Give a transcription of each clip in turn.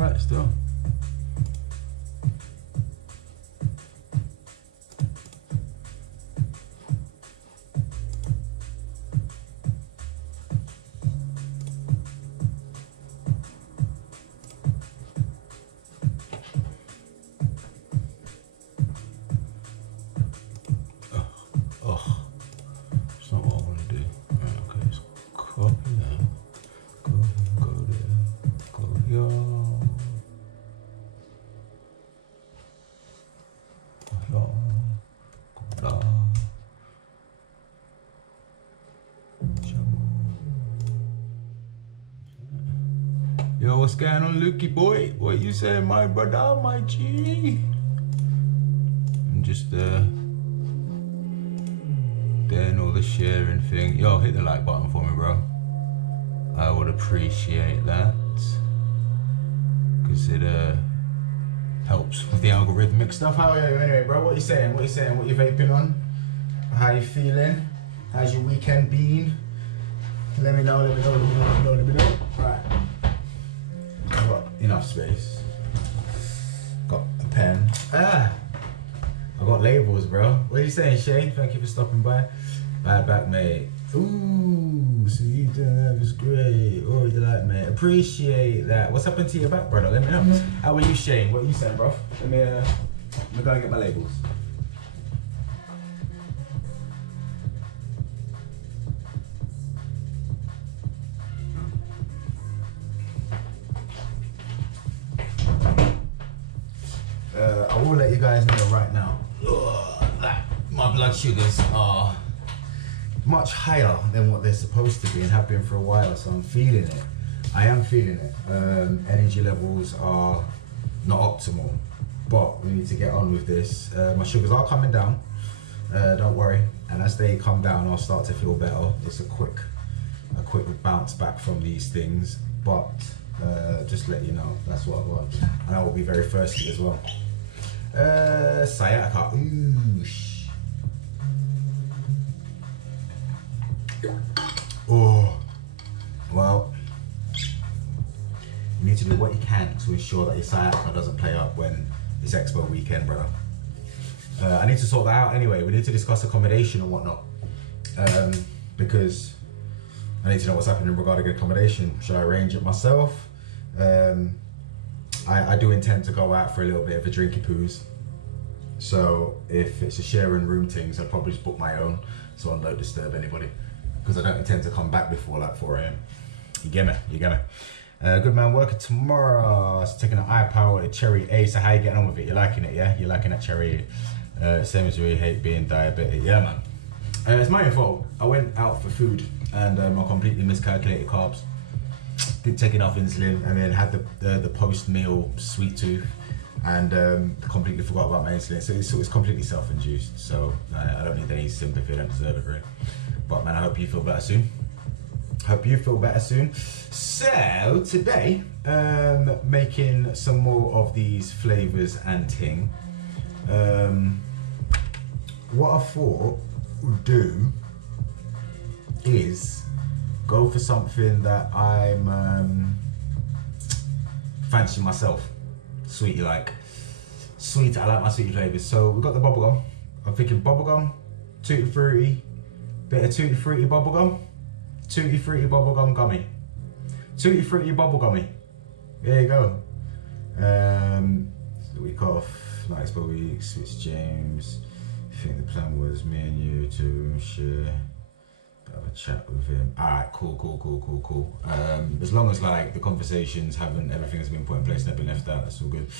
alright still. Yo, what's going on, Lukey boy? What you saying, my brother, my G? I'm just doing all the sharing thing. Yo, hit the like button for me, bro. I would appreciate that, because it helps with the algorithmic stuff. How are you anyway, bro? What you saying? What you saying? What you vaping on? How you feeling? How's your weekend been? Let me know, let me know, let me know, let me know, let me know. Right. I've got enough space. Got a pen. I got labels, bro. What are you saying, Shay? Thank you for stopping by. Bad back, mate. Ooh, so you doing that was great. Oh, you like, mate. Appreciate that. What's happened to your back, brother? Let me know. How are you, Shane? What are you saying, bro? Let me go and get my labels. I will let you guys know right now that my blood sugars are much higher than what they're supposed to be and have been for a while, so I'm feeling it. I am feeling it. Energy levels are not optimal, but we need to get on with this. My sugars are coming down, don't worry, and as they come down I'll start to feel better. It's a quick bounce back from these things, but just let you know, that's what I want. And I will be very thirsty as well. Sciatica, oosh. Oh, well, you need to do what you can to ensure that your sciatica doesn't play up when it's expo weekend, brother. I need to sort that out anyway. We need to discuss accommodation and whatnot, because I need to know what's happening regarding accommodation. Should I arrange it myself? I do intend to go out for a little bit of a drinky poos. So if it's a sharing room things, I'll probably just book my own so I don't disturb anybody, because I don't intend to come back before like 4 AM. You get me? You get me? Good man, working tomorrow. So taking an eye-powered Cherry A. So how you getting on with it? You liking it, yeah? You liking that Cherry A? Same as you hate being diabetic. Yeah, man. It's my own fault. I went out for food and I completely miscalculated carbs. Didn't take enough insulin, and then had the post-meal sweet tooth, and completely forgot about my insulin. So it's completely self-induced. So I don't need any sympathy. I don't deserve it, really. But man, I hope you feel better soon. Hope you feel better soon. So today, making some more of these flavors and ting. What I thought would do is go for something that I'm fancy myself. Sweetie like. Sweet, I like my sweet flavors. So we've got the bubblegum. I'm thinking bubblegum, tutti frutti, bit of tutti frutti bubblegum, tutti frutti bubblegum gummy. Tutti frutti bubblegummy. There you go. The week off, nice per week, Switch James. I think the plan was me and you to share. Have a chat with him. Alright, cool. As long as like the conversations everything has been put in place and they've been left out, that's all good.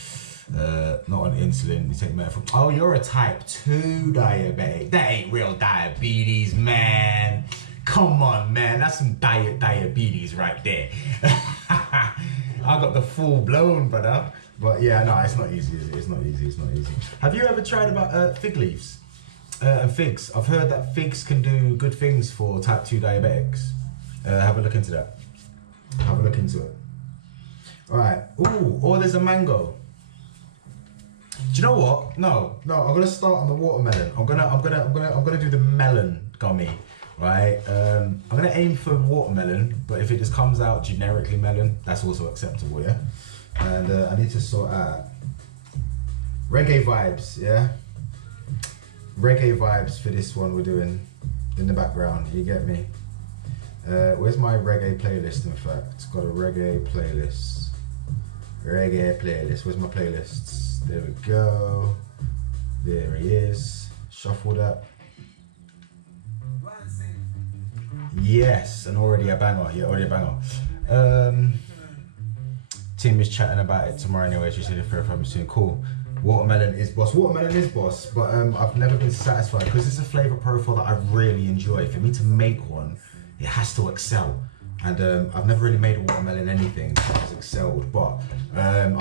Not on insulin, you take metformin. Oh, you're a type 2 diabetic. That ain't real diabetes, man. Come on, man, that's some diabetes right there. I got the full blown, brother. But yeah, no, it's not easy, is it? It's not easy. Have you ever tried about fig leaves? And figs. I've heard that figs can do good things for type 2 diabetics. Have a look into that. Have a look into it. All right. Ooh, or there's a mango. Do you know what? No. I'm gonna start on the watermelon. I'm gonna do the melon gummy. Right. I'm gonna aim for watermelon, but if it just comes out generically melon, that's also acceptable. Yeah. and I need to sort out reggae vibes, yeah? Reggae vibes for this one we're doing in the background, you get me? Where's my reggae playlist, in fact? It's got a reggae playlist. Where's my playlists? There we go. There he is. Shuffle that. Yes, and already a banger. Yeah, already a banger. Team is chatting about it tomorrow anyway. She said if I'm soon. Cool. Watermelon is boss. Watermelon is boss, but I've never been satisfied because it's a flavor profile that I really enjoy. For me to make one, it has to excel, and I've never really made a watermelon anything that has excelled. But I'm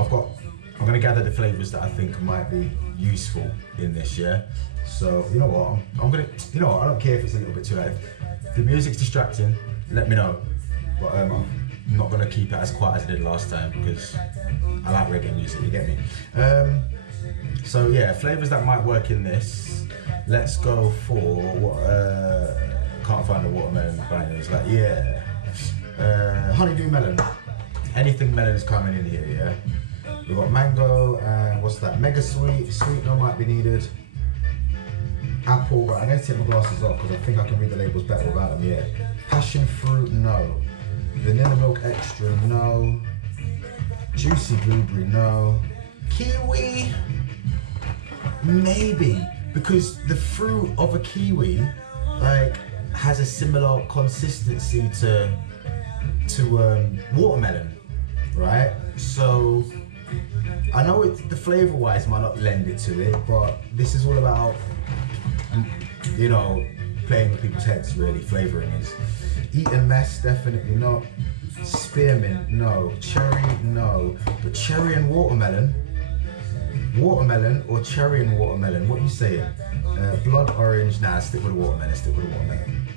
gonna gather the flavors that I think might be useful in this. Yeah. So you know what? I'm gonna. You know what? I don't care if it's a little bit too loud. If the music's distracting, let me know. But I'm not gonna keep it as quiet as I did last time because I like reggae music. You get me? So yeah, flavors that might work in this. Let's go for what? Can't find the watermelon bangers. Like yeah, honeydew melon. Anything melon is coming in here. Yeah. We've got mango and what's that? Mega sweet. Sweetener might be needed. Apple. Right, I'm going to take my glasses off because I think I can read the labels better without them. Yeah. Passion fruit. No. Vanilla milk extra. No. Juicy blueberry. No. Kiwi. Maybe, because the fruit of a kiwi like has a similar consistency to watermelon, right? So I know the flavor wise might not lend it to it, but this is all about, you know, playing with people's heads really. Flavoring is. Eat and mess, definitely not. Spearmint, no. Cherry, no. But cherry and watermelon. Watermelon or cherry and watermelon, what are you saying? Blood orange, nah, stick with the watermelon,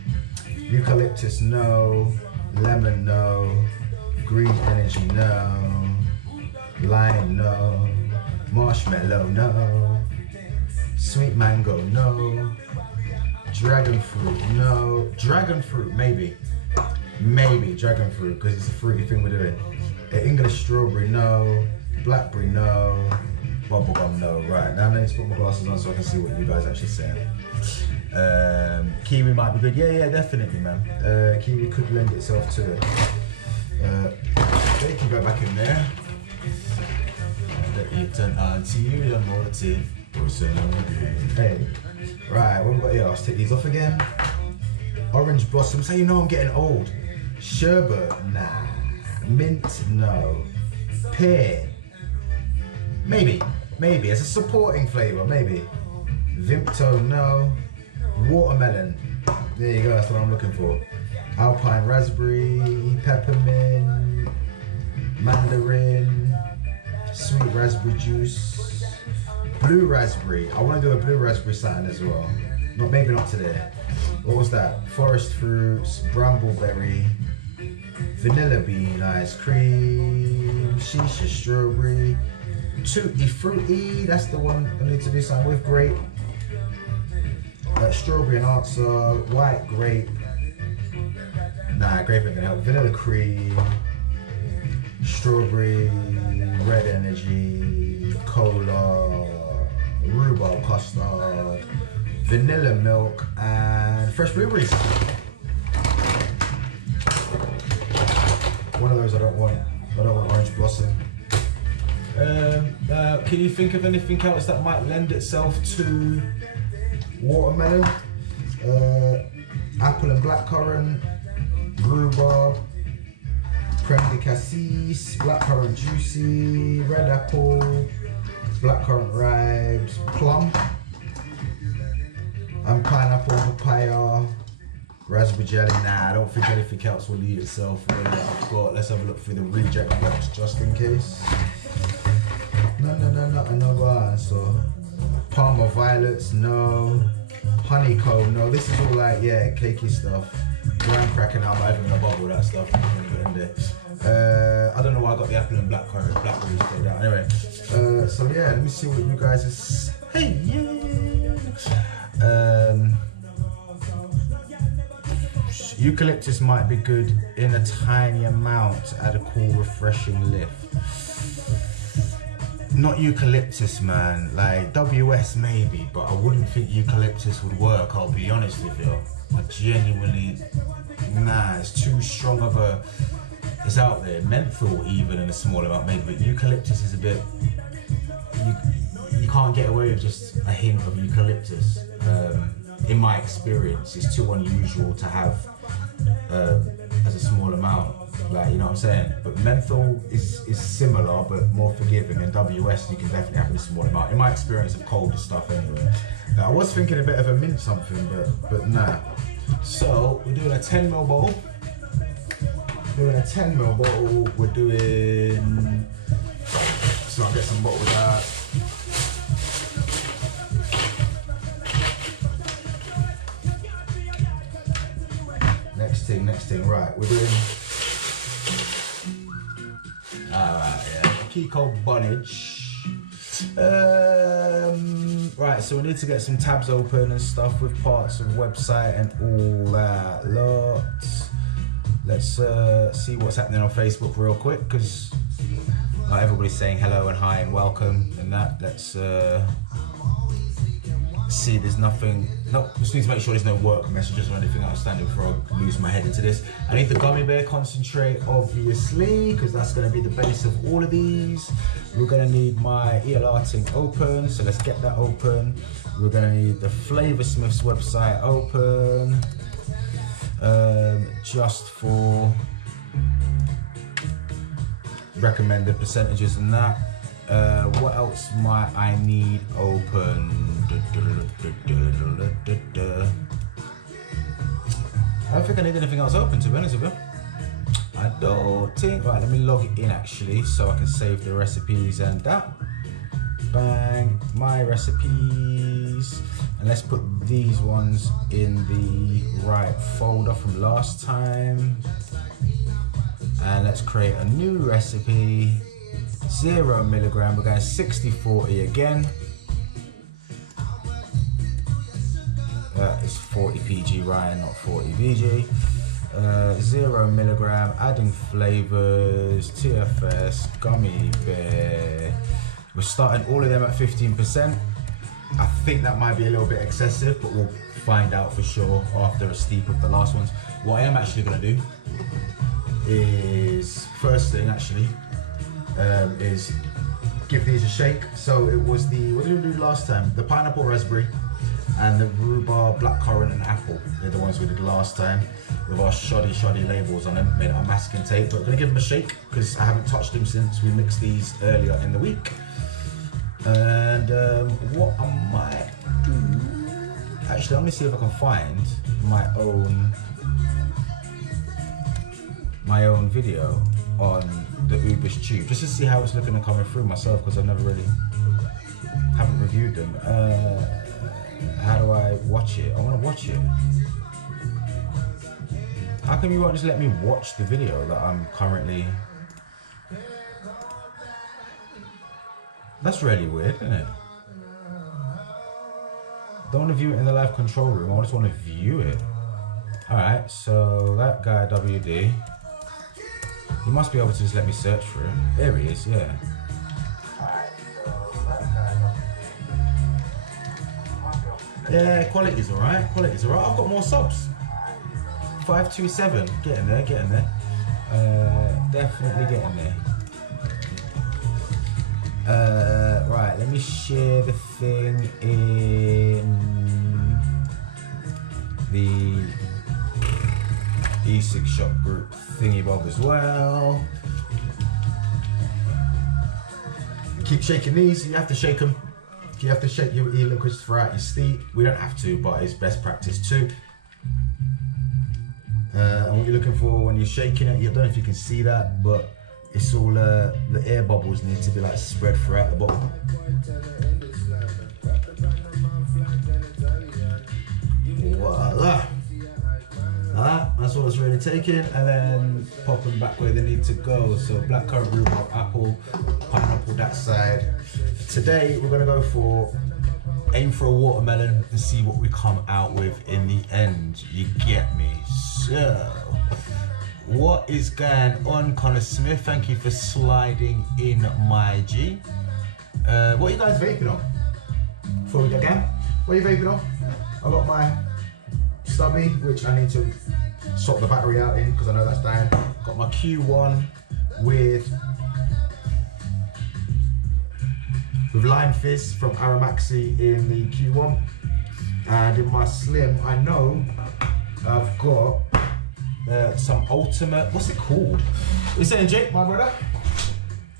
Eucalyptus, no. Lemon, no. Green energy, no. Lime, no. Marshmallow, no. Sweet mango, no. Dragon fruit, no. Dragon fruit, maybe dragon fruit, because it's a fruity thing we're doing. English strawberry, no. Blackberry, no. Bubblegum, no. Right, now I need to put my glasses on so I can see what you guys actually saying. Kiwi might be good. Yeah, definitely, man. Kiwi could lend itself to it. They can go back in there. It's an anterior motive. Hey, right, what have we got here? Let's take these off again. Orange blossom. So you know I'm getting old. Sherbet, nah. Mint, no. Pear, maybe as a supporting flavor, maybe. Vimto, no. Watermelon, there you go, that's what I'm looking for. Alpine raspberry, peppermint, mandarin, sweet raspberry juice, blue raspberry. I want to do a blue raspberry satin as well. Maybe not today. What was that? Forest fruits, brambleberry, vanilla bean ice cream, shisha strawberry, tutti frutti, that's the one I need to do something with. Grape, strawberry and answer, white grape, nah, grape ain't gonna help. Vanilla cream, strawberry, red energy, cola, rhubarb custard, vanilla milk, and fresh blueberries. One of those I don't want orange blossom. Can you think of anything else that might lend itself to watermelon? Apple and blackcurrant, rhubarb, creme de cassis, blackcurrant juicy, red apple, blackcurrant ribes, plum, and pineapple, papaya, raspberry jelly. Nah, I don't think anything else will lead itself. Let's have a look through the reject box just in case. No, another answer. Parma violets, no. Honeycomb, no. This is all like, yeah, cakey stuff. Graham cracking out, I'm not even gonna bother with that stuff. In there. I don't know why I got the apple and blackberries played out. Anyway, so yeah, let me see what you guys is. Hey, yeah. Eucalyptus might be good in a tiny amount to add a cool, refreshing lift. not eucalyptus, man. Like WS maybe, but I wouldn't think eucalyptus would work. I'll be honest with you. I genuinely, nah, it's too strong of a. It's out there. Menthol even in a small amount maybe, but eucalyptus is a bit. You can't get away with just a hint of eucalyptus. In my experience, it's too unusual to have as a small amount. Like, you know what I'm saying? But menthol is similar but more forgiving, and WS you can definitely have in a small amount. In my experience of colder stuff anyway. I was thinking a bit of a mint something, but nah. So we're doing a 10ml bottle. Doing a 10ml bottle. We're doing. So I'll get some bottle of that. Next thing, right, we're doing, alright, yeah, Kiko Bunnage. Right, so we need to get some tabs open and stuff with parts of the website and all that lot. Let's see what's happening on Facebook real quick, because not everybody's saying hello and hi and welcome and that. Let's see, there's nothing. No, just need to make sure there's no work messages or anything outstanding before I lose my head into this. I need the gummy bear concentrate, obviously, because that's going to be the base of all of these. We're going to need my ELR thing open, so let's get that open. We're going to need the Flavour Smith's website open, just for recommended percentages and that. What else might I need open? I don't think I need anything else open, to be honest with you. I don't think. Right, let me log it in actually so I can save the recipes and that. Bang, my recipes. And let's put these ones in the right folder from last time. And let's create a new recipe. 0 milligram, we're going 60-40 again. It's 40 PG Ryan, not 40 VG. 0 milligram, adding flavors, TFS, gummy bear. We're starting all of them at 15%. I think that might be a little bit excessive, but we'll find out for sure after a steep of the last ones. What I am actually going to do is, first thing actually, is give these a shake. So it was the, what did we do last time? The pineapple raspberry and the rhubarb, blackcurrant and apple. They're the ones we did last time with our shoddy labels on them, made out of masking tape. But I'm gonna give them a shake because I haven't touched them since we mixed these earlier in the week. And what I might do, actually I'm gonna see if I can find my own video on the Ubers tube, just to see how it's looking and coming through myself, because I've never really haven't reviewed them. How do I watch it? I want to watch it. How come you won't just let me watch the video that I'm currently? That's really weird, isn't it? Don't want to view it in the live control room. I just want to view it. All right, so that guy WD. He must be able to just let me search for him. There he is, yeah. Yeah, quality's alright, quality's alright. I've got more subs. 527, getting there, getting there. Definitely getting there. Right, let me share the thing in the e-cig shop group thingy bob as well. Keep shaking these. You have to shake them. You have to shake your e-liquids throughout your steep. We don't have to, but it's best practice too. And what you're looking for when you're shaking it, I don't know if you can see that, but it's all the air bubbles need to be like spread throughout the bottle. Voila. That's what it's really taking, and then pop them back where they need to go. So blackcurrant, rhubarb, apple, pineapple that side. Today we're gonna go for, aim for a watermelon and see what we come out with in the end. You get me? So, what is going on, Connor Smith? Thank you for sliding in, my G. What are you guys vaping on? Before we go again, what are you vaping on? I got my stubby, which I need to swap the battery out in because I know that's dying. Got my Q1 with lime fizz from Aramaxi in the Q1, and in my slim I know I've got some ultimate, what's it called? What are you saying, Jake, my brother?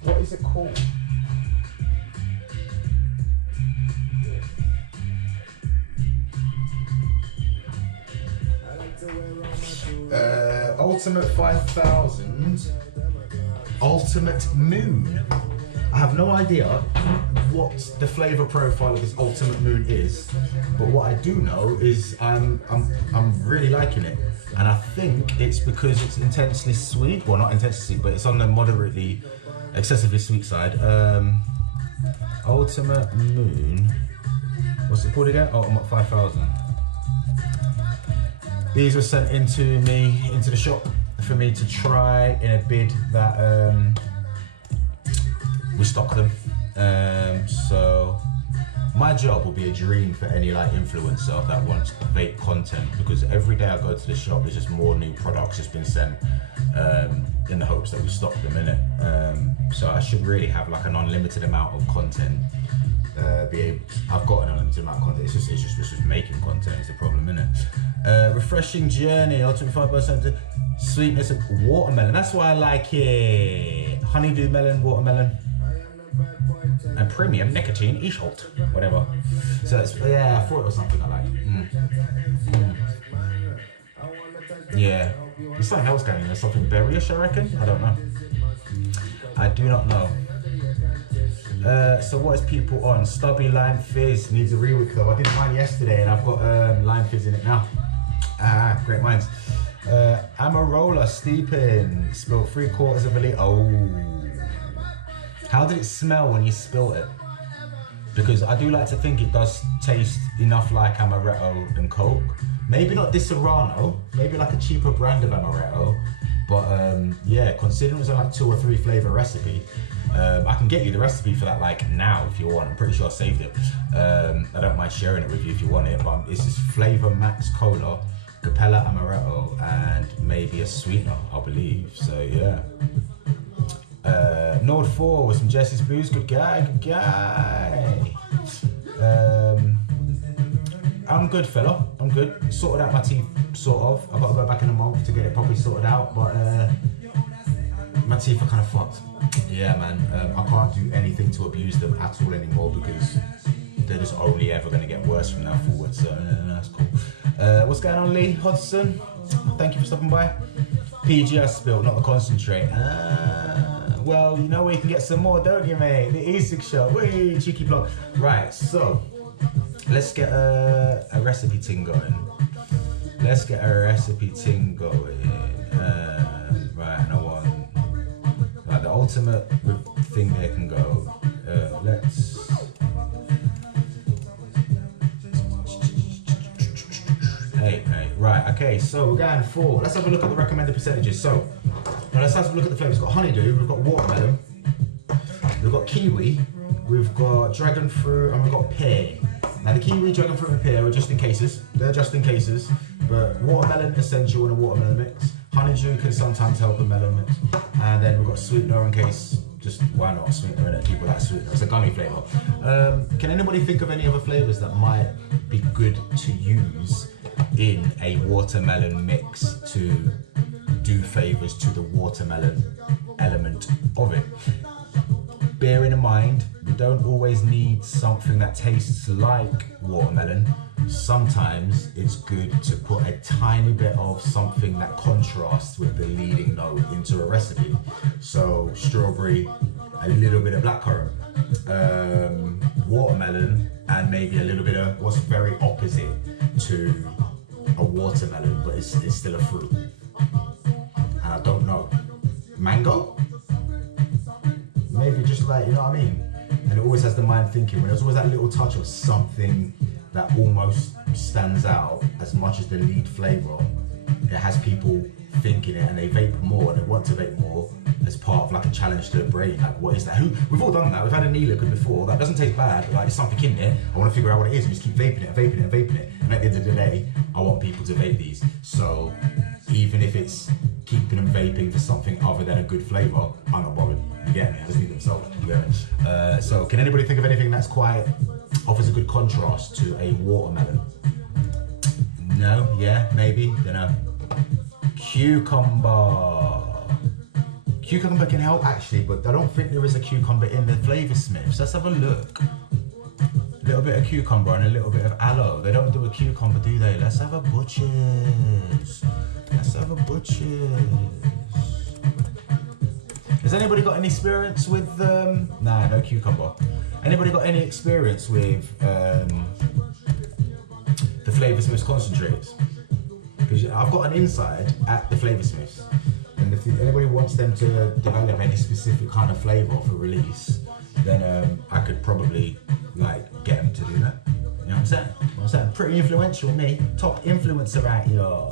What is it called? Ultimate 5000 Ultimate Moon. I have no idea what the flavour profile of this Ultimate Moon is, but what I do know is I'm really liking it, and I think it's because it's intensely sweet. Well, not intensely sweet, but it's on the moderately, excessively sweet side. Ultimate Moon. What's it called again? Ultimate 5000. These were sent into the shop for me to try in a bid that we stock them. So my job will be a dream for any like influencer that wants vape content, because every day I go to the shop there's just more new products just been sent in the hopes that we stock them in it. So I should really have like an unlimited amount of content. I've got an unlimited amount of content. It's just making content is the problem, innit? Refreshing journey, ultimate 5% sweetness of watermelon. That's why I like it. Honeydew melon, watermelon, and premium nicotine e-salt, whatever. So it's, yeah, I thought it was something I like. Yeah, there's something else going on. There's something berryish, I reckon. I don't know. I do not know. So what is people on? Stubby lime fizz needs a rewick though. I did mine yesterday and I've got lime fizz in it now. Great minds. Amarola steeping, spilled 3/4 of a litre. Oh, how did it smell when you spilled it? Because I do like to think it does taste enough like amaretto and Coke. Maybe not this Serrano, maybe like a cheaper brand of amaretto. But yeah, considering it's a like 2 or 3 flavour recipe, I can get you the recipe for that like now if you want. I'm pretty sure I saved it. I don't mind sharing it with you if you want it, but it's just Flavour Max Cola, Capella Amaretto, and maybe a sweetener, I believe. So yeah. Nord 4 with some Jesse's Booze. Good guy, good guy. I'm good, fella. I'm good. Sorted out my teeth, sort of. I've got to go back in a month to get it properly sorted out, but my teeth are kind of fucked. Yeah, man. I can't do anything to abuse them at all anymore because they're just only ever going to get worse from now forward. So that's cool. What's going on, Lee Hodgson? Thank you for stopping by. PG I spilled, not the concentrate. Well, you know where you can get some more, don't you, mate? The e-cig shop. Whee, cheeky plug. Right, so let's get a recipe ting going. Let's get a recipe ting going. Right, and I want like the ultimate thing there can go. Let's. Hey, right, okay, so we're going for, let's have a look at the recommended percentages. So, let's have a look at the flavours. We've got honeydew, we've got watermelon, we've got kiwi, we've got dragon fruit, and we've got pear. Now the kiwi, dragon fruit, and pear are just in cases. They're just in cases, but watermelon essential in a watermelon mix. Honeydew can sometimes help a melon mix. And then we've got sweetener in case, just why not sweetener in it? People like sweetener. It's a gummy flavour. Can anybody think of any other flavours that might be good to use in a watermelon mix to do favours to the watermelon element of it? Bearing in mind, we don't always need something that tastes like watermelon. Sometimes it's good to put a tiny bit of something that contrasts with the leading note into a recipe. So strawberry, a little bit of blackcurrant, watermelon, and maybe a little bit of what's very opposite to a watermelon, but it's still a fruit. And I don't know, mango? Maybe just like, you know what I mean? And it always has the mind thinking, when there's always that little touch of something that almost stands out as much as the lead flavour. it has people thinking it, and they vape more and they want to vape more as part of like a challenge to the brain. Like, what is that? We've all done that. We've had an e-liquid before that doesn't taste bad, but like there's something in there. I want to figure out what it is, and just keep vaping it and vaping it and vaping it. And at the end of the day, I want people to vape these. So even if it's keeping them vaping for something other than a good flavour, I'm not bothered. You get me? I just need them sold. So can anybody think of anything that's offers a good contrast to a watermelon? No? Yeah? Maybe? Don't know. Cucumber. Cucumber can help actually, but I don't think there is a cucumber in the Flavour Smiths. Let's have a look. A little bit of cucumber and a little bit of aloe. They don't do a cucumber, do they? Let's have a butcher's. Let's have a butcher's. Has anybody got any experience with nah, no cucumber. Anybody got any experience with the Flavour Smiths concentrates? Because I've got an inside at the Flavour Smiths, and if anybody wants them to develop any specific kind of flavour for release, then I could probably like get them to do that. You know what I'm saying? Pretty influential, me. Top influencer out here.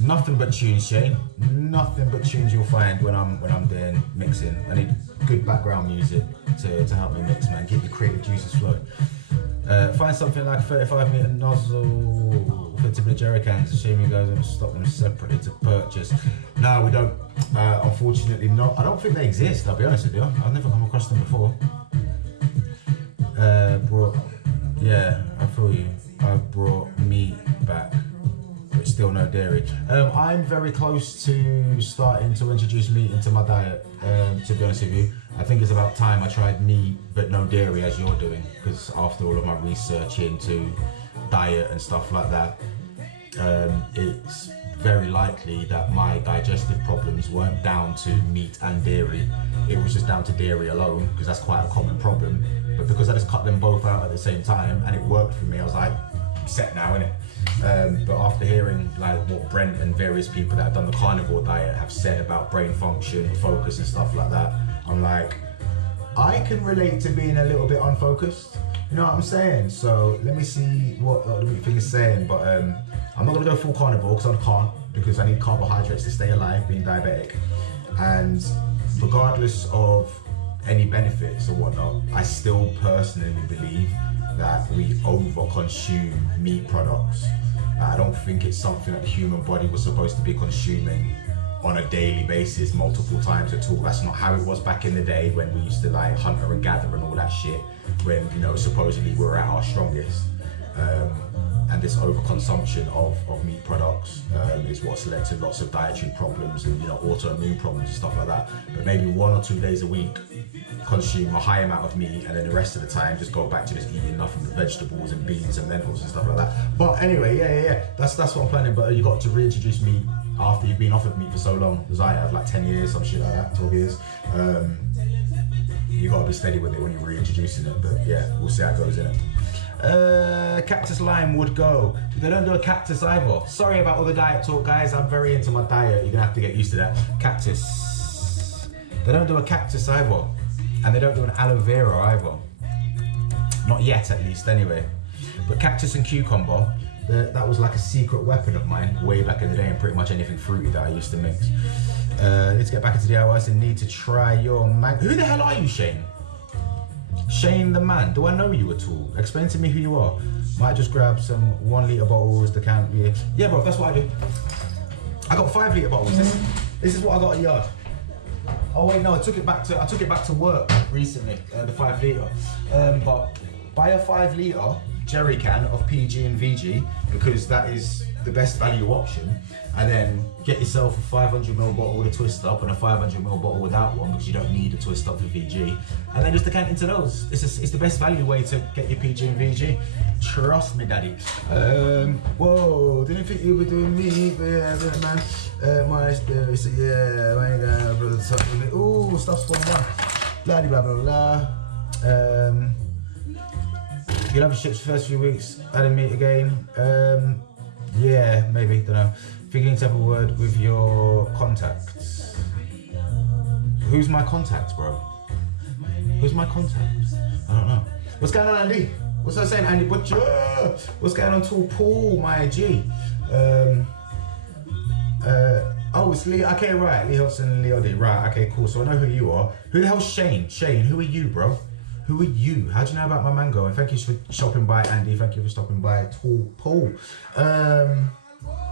Nothing but tunes, Shane. Nothing but tunes you'll find when I'm doing mixing. I need good background music to help me mix, man. Keep your creative juices flowing. Find something like a 35 meter nozzle for typical jerry cans. Shame you guys don't stock them separately to purchase. No, we don't. Unfortunately, not. I don't think they exist. I'll be honest with you. I've never come across them before. Yeah, I feel you. I brought meat back, but still no dairy. I'm very close to starting to introduce meat into my diet, to be honest with you. I think it's about time I tried meat but no dairy, as you're doing, because after all of my research into diet and stuff like that, it's very likely that my digestive problems weren't down to meat and dairy. It was just down to dairy alone, because that's quite a common problem. But because I just cut them both out at the same time and it worked for me, I was like, I'm set now, innit? But after hearing like what Brent and various people that have done the carnivore diet have said about brain function and focus and stuff like that, I'm like, I can relate to being a little bit unfocused. You know what I'm saying? So let me see what the thing is saying. But I'm not gonna go full carnivore because I can't, because I need carbohydrates to stay alive, being diabetic. And regardless of any benefits or whatnot, I still personally believe that we over-consume meat products. I don't think it's something that the human body was supposed to be consuming on a daily basis, multiple times at all. That's not how it was back in the day when we used to like hunter and gather and all that shit, when, you know, supposedly we were at our strongest. And this overconsumption of meat products is what's led to lots of dietary problems and, you know, autoimmune problems and stuff like that. But maybe 1 or 2 days a week, consume a high amount of meat, and then the rest of the time just go back to just eating nothing but vegetables and beans and lentils and stuff like that. But anyway, yeah. That's what I'm planning. But you got to reintroduce meat after you've been offered meat for so long, as I have, like 10 years, some shit like that, 12 years. You gotta be steady with it when you're reintroducing it. But yeah, we'll see how it goes, innit? Cactus lime would go. They don't do a cactus either. Sorry about all the diet talk, guys. I'm very into my diet. You're gonna have to get used to that. Cactus. They don't do a cactus either. And they don't do an aloe vera either. Not yet, at least, anyway. But cactus and cucumber, that was like a secret weapon of mine way back in the day, and pretty much anything fruity that I used to mix. Let's get back into the hours and need to try your mango. Who the hell are you, Shane? Shane the man, do I know you at all? Explain to me who you are. Might just grab some 1 litre bottles, the count. Yeah, bro, that's what I do. I got 5 litre bottles. This is what I got at yard. Oh wait, no, I took it back to work recently, the 5 litre. But buy a 5 litre jerry can of PG and VG, because that is the best value option, and then get yourself a 500ml bottle with a twist up and a 500ml bottle without one, because you don't need a twist up for VG, and then just decant into those. It's the best value way to get your PG and VG. Trust me, daddy. Whoa, didn't think you were doing me, but yeah, man. My spirit, so yeah, I ain't gonna brother talk with me. Ooh, stuff's 1-1. Blah blah blah blah. You'll have a shit's first few weeks. I didn't meet again. Yeah, maybe, don't know. Thinking to have a word with your contacts. Who's my contact, bro? Who's my contact? I don't know. What's going on, Andy? What's I saying, Andy Butcher? What's going on, Tall Paul, my G? Oh, it's Lee. Okay, right. Lee Hudson and Leo D. Right. Okay, cool. So I know who you are. Who the hell's Shane? Shane, who are you, bro? Who are you? How do you know about my mango? And thank you for stopping by, Andy. Thank you for stopping by, Tall Paul. Gonna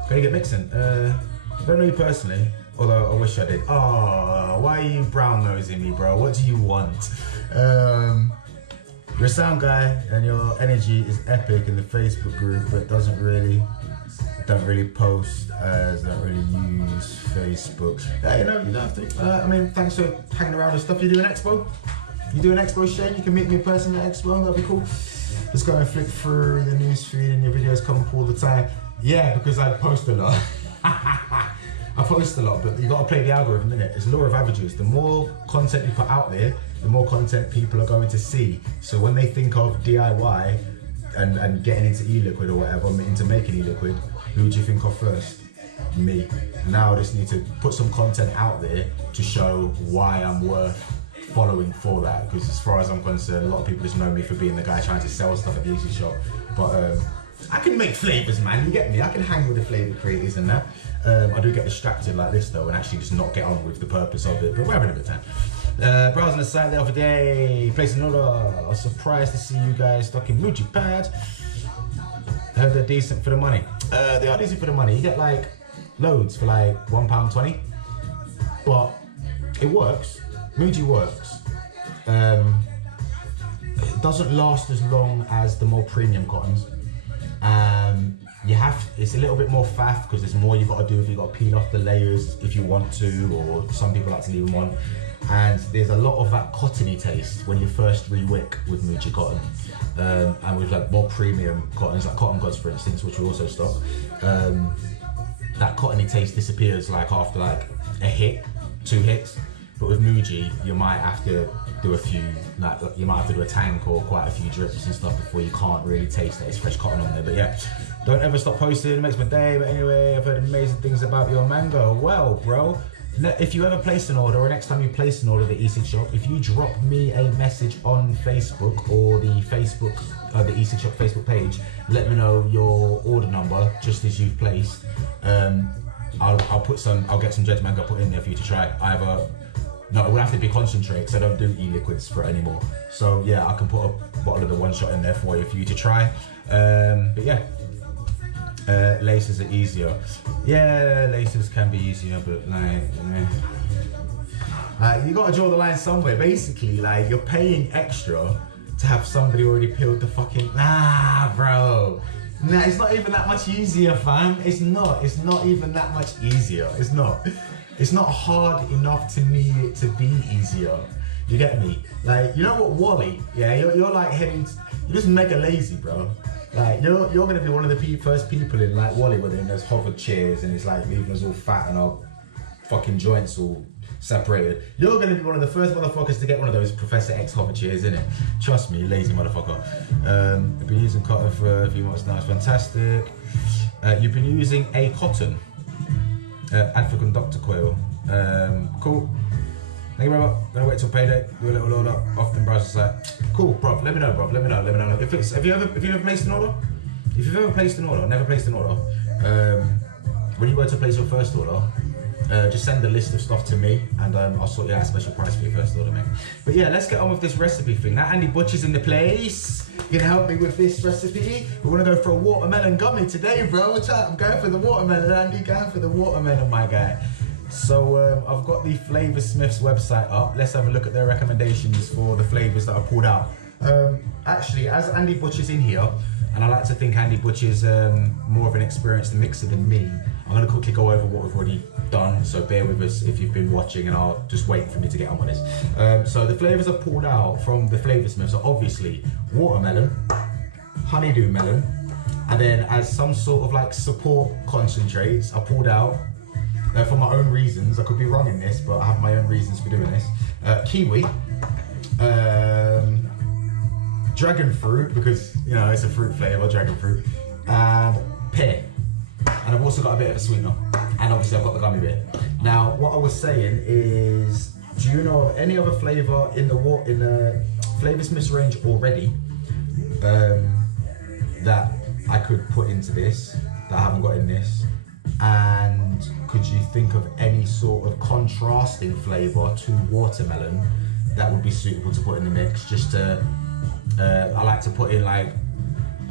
get mixing. Don't know you personally, although I wish I did. Oh, why are you brown nosing me, bro? What do you want? You're a sound guy, and your energy is epic in the Facebook group, but don't really post, don't really use Facebook. Yeah, you don't have to. I mean, thanks for hanging around and stuff. You do an expo? You do an expo, Shane? You can meet me in person at expo, that'd be cool. Let's go and flick through the newsfeed and your videos come up all the time. Yeah, because I post a lot. I post a lot, but you gotta play the algorithm, innit? It's law of averages. The more content you put out there, the more content people are going to see. So when they think of DIY and getting into e-liquid or whatever, into making e-liquid, who do you think of first? Me. Now I just need to put some content out there to show why I'm worth following for that, because as far as I'm concerned, a lot of people just know me for being the guy trying to sell stuff at the e-cig shop, but I can make flavors, man, you get me? I can hang with the flavor creators and that. I do get distracted like this though and actually just not get on with the purpose of it, but we're having a good time. Browsing the site the other day, placing an order. I was surprised to see you guys stocking Muji pad. Heard they're decent for the money. They are decent for the money. You get like loads for like £1.20, but it works. Muji works. It doesn't last as long as the more premium cottons. It's a little bit more faff because there's more you've got to do. If you've got to peel off the layers if you want to, or some people like to leave them on. And there's a lot of that cottony taste when you first re-wick with Muji cotton. And with like more premium cottons, like Cotton Gods for instance, which we also stock, that cottony taste disappears like after like a hit, 2 hits. But with Muji, you might have to do a few, like you might have to do a tank or quite a few drips and stuff before you can't really taste that it's fresh cotton on there. But yeah, don't ever stop posting, it makes my day. But anyway, I've heard amazing things about your mango. Well, bro, if you ever place an order, or next time you place an order at the e-cig shop, if you drop me a message on Facebook or the e-cig shop Facebook page, let me know your order number just as you've placed. I'll get some Jed mango put in there for you to try. No, it would have to be concentrate because I don't do e-liquids for it anymore. So yeah, I can put a bottle of the one shot in there for you to try. But yeah, laces are easier. Yeah, laces can be easier, but like you gotta draw the line somewhere. Basically, like you're paying extra to have somebody already peeled the fucking, bro. Nah, it's not even that much easier, fam. It's not even that much easier. It's not hard enough to need it to be easier. You get me? Like, you know what, Wally? Yeah, you're like you're just mega lazy, bro. Like, you're gonna be one of the first people in like Wally where in those hover chairs and it's like leaving us all fat and our fucking joints all separated. You're gonna be one of the first motherfuckers to get one of those Professor X hover chairs, innit? Trust me, lazy motherfucker. I've been using cotton for a few months now, it's fantastic. You've been using a cotton. African Dr. Quail. Cool. Thank you very much. Gonna wait till payday. Do a little order. Often browse the site. Cool, bro. Let me know, bro. Let me know. If you ever placed an order? If you've ever placed an order, never placed an order, when you were to place your first order, just send a list of stuff to me and I'll sort you out a special price for your first order, mate. But yeah, let's get on with this recipe thing. Now Andy Butcher's in the place. You can help me with this recipe. We're gonna go for a watermelon gummy today, bro. I'm going for the watermelon, Andy. Going for the watermelon, my guy. So I've got the Flavour Smith's website up. Let's have a look at their recommendations for the flavors that I pulled out. Actually, as Andy Butcher's in here, and I like to think Andy Butcher's more of an experienced mixer than me, I'm gonna quickly go over what we've already done, so bear with us if you've been watching and I'll just wait for me to get on with this. So the flavors I've pulled out from the Flavour Smiths are obviously watermelon, honeydew melon, and then as some sort of like support concentrates, I pulled out, for my own reasons, I could be wrong in this, but I have my own reasons for doing this, kiwi, dragon fruit, because you know it's a fruit flavor, dragon fruit, and pear. And I've also got a bit of a sweetener, and obviously I've got the gummy bear. Now, what I was saying is, do you know of any other flavour in the Flavour Smiths range already that I could put into this? that I haven't got in this? And could you think of any sort of contrasting flavour to watermelon that would be suitable to put in the mix? Just to, I like to put in like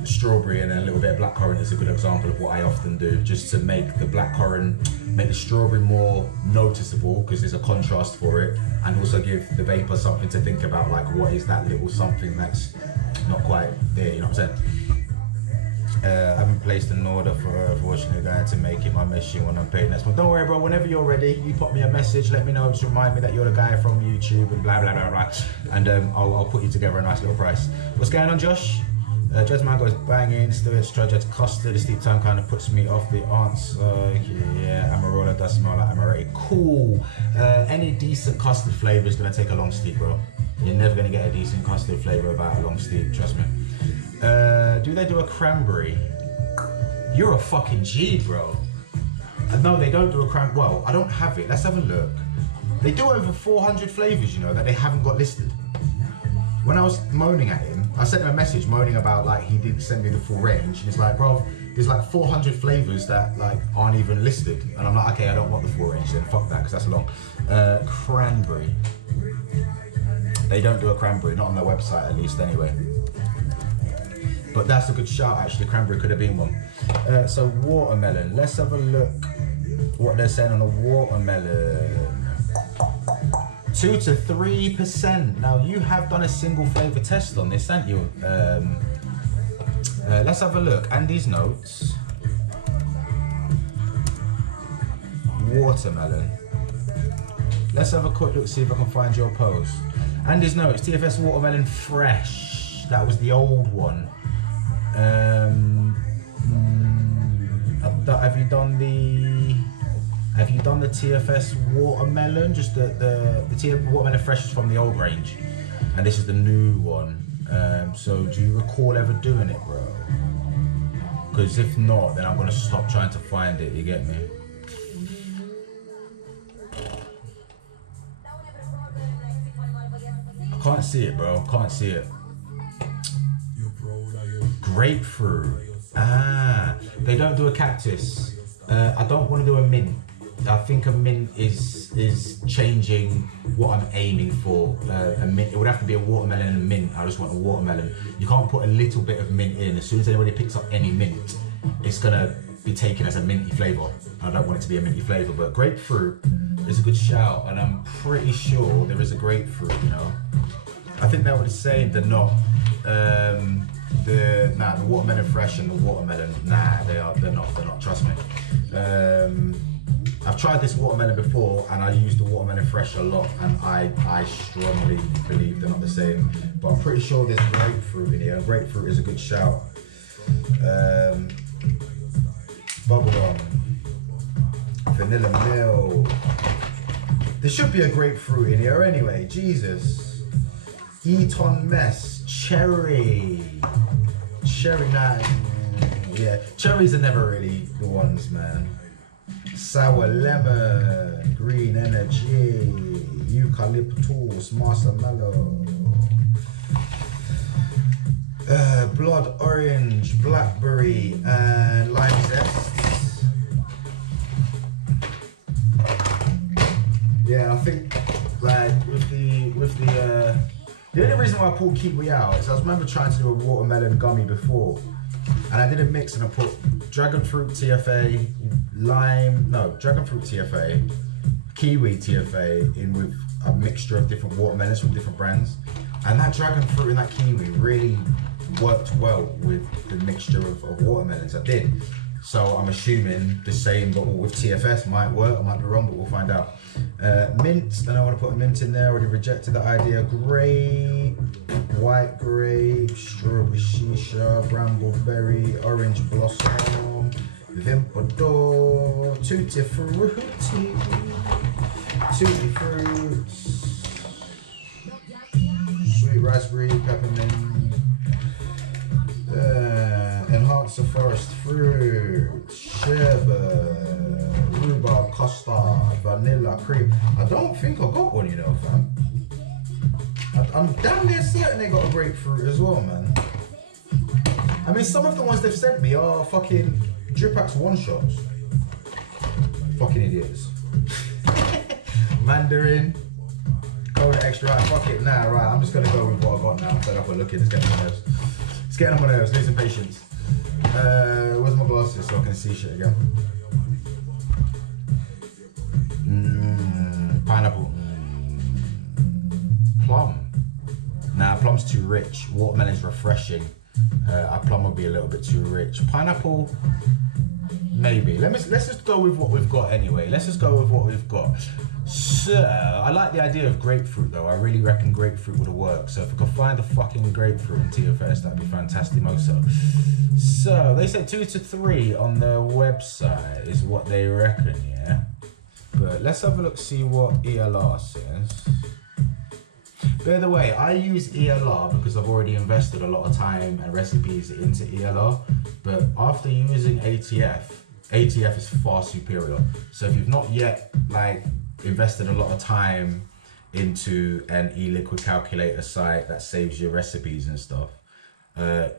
strawberry and a little bit of blackcurrant is a good example of what I often do, just to make the blackcurrant, make the strawberry more noticeable because there's a contrast for it, and also give the vapor something to think about, like what is that little something that's not quite there, you know what I'm saying? I haven't placed an order for unfortunately going to make it my mission when I'm paid next month. Don't worry, bro, whenever you're ready, you pop me a message, let me know, just remind me that you're the guy from YouTube and blah blah blah blah, and I'll put you together a nice little price. What's going on, Josh? Judge Mango is banging, still it's Judge custard. The steep time kind of puts me off the answer. Yeah, Amarola does smell like Amaretti. Cool. Any decent custard flavour is going to take a long steep, bro. You're never going to get a decent custard flavour without a long steep, trust me. Do they do a cranberry? You're a fucking G, bro. No, they don't do a cranberry. Well, I don't have it. Let's have a look. They do over 400 flavours, you know, that they haven't got listed. When I was moaning at him, I sent him a message moaning about like he didn't send me the full range, and he's like, bro, there's like 400 flavours that like aren't even listed, and I'm like, okay, I don't want the full range, then fuck that, because that's long. Cranberry. They don't do a cranberry, not on their website at least anyway. But that's a good shout actually, cranberry could have been one. So watermelon, let's have a look what they're saying on the watermelon. 2 to 3%. Now you have done a single flavour test on this, haven't you? Let's have a look. Andy's notes. Watermelon. Let's have a quick look, see if I can find your post. Andy's notes, TFS watermelon fresh. That was the old one. Have you done the TFS watermelon? Just the watermelon fresh is from the old range, and this is the new one. So do you recall ever doing it, bro? Because if not, then I'm gonna stop trying to find it. You get me? I can't see it, bro. Can't see it. Grapefruit. Ah, they don't do a cactus. I don't want to do a mint. I think a mint is changing what I'm aiming for. A mint, it would have to be a watermelon and a mint. I just want a watermelon. You can't put a little bit of mint in. As soon as anybody picks up any mint, it's gonna be taken as a minty flavour. I don't want it to be a minty flavour, but grapefruit is a good shout, and I'm pretty sure there is a grapefruit, you know. I think they're what it's saying, they're not. The watermelon fresh and the watermelon, they're not, trust me. I've tried this watermelon before and I used the watermelon fresh a lot, and I strongly believe they're not the same, but I'm pretty sure there's grapefruit in here. Grapefruit is a good shout. Bubblegum, vanilla milk. There should be a grapefruit in here anyway, Jesus. Eton mess, cherry. Cherry, nah, yeah, cherries are never really the ones, man. Sour lemon, green energy, eucalyptus, marshmallow, blood orange, blackberry, and lime zest. Yeah, I think like with the only reason why I pulled kiwi out is I remember trying to do a watermelon gummy before, and I did a mix and I put dragon fruit TFA, dragon fruit TFA, kiwi TFA in with a mixture of different watermelons from different brands, and that dragon fruit and that kiwi really worked well with the mixture of watermelons. I did. So I'm assuming the same bottle with TFS might work. I might be wrong, but we'll find out. Mint, and I want to put a mint in there. Already rejected that idea. Grape, white grape, strawberry shisha, brambleberry, orange blossom, Vimpador, tutti frutti, sweet raspberry, peppermint. Enhancer forest fruit, sherbet, rhubarb, custard, vanilla, cream. I don't think I got one, you know, fam. I'm damn near certain they got a grapefruit as well, man. I mean, some of the ones they've sent me are fucking drip packs one shots. Fucking idiots. Mandarin. Cola extra. Right, fuck it. Nah, right. I'm just gonna go with what I got now. I'm fed up with looking. It's getting on my nerves. It's getting on my nerves. Losing patience. Where's my glasses so I can see shit again? Pineapple. Plum. Nah, plum's too rich. Watermelon's refreshing. Plum will be a little bit too rich. Pineapple, maybe. Let's just go with what we've got anyway. Let's just go with what we've got. So, I like the idea of grapefruit though. I really reckon grapefruit would have worked. So if we could find the fucking grapefruit in TFS, that'd be fantastic also. So, they said 2 to 3 on their website is what they reckon, yeah? But let's have a look, see what ELR says. By the way, I use ELR because I've already invested a lot of time and recipes into ELR. But after using ATF is far superior. So if you've not yet invested a lot of time into an e-liquid calculator site that saves your recipes and stuff,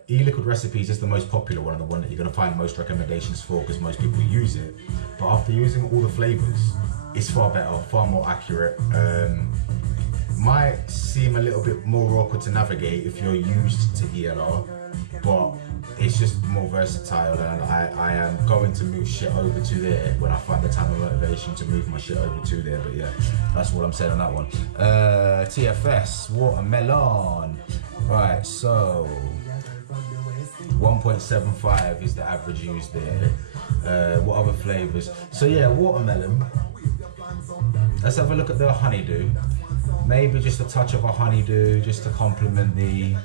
e-liquid recipes is the most popular one and the one that you're going to find most recommendations for because most people use it. But after using all the flavors, it's far better, far more accurate. Might seem a little bit more awkward to navigate if you're used to ELR, but it's just more versatile, and I am going to move shit over to there when I find the time and motivation to move my shit over to there. But yeah, that's what I'm saying on that one. TFS, watermelon. Right, so 1.75 is the average used there. What other flavors? So yeah, watermelon. Let's have a look at the honeydew. Maybe just a touch of a honeydew just to complement the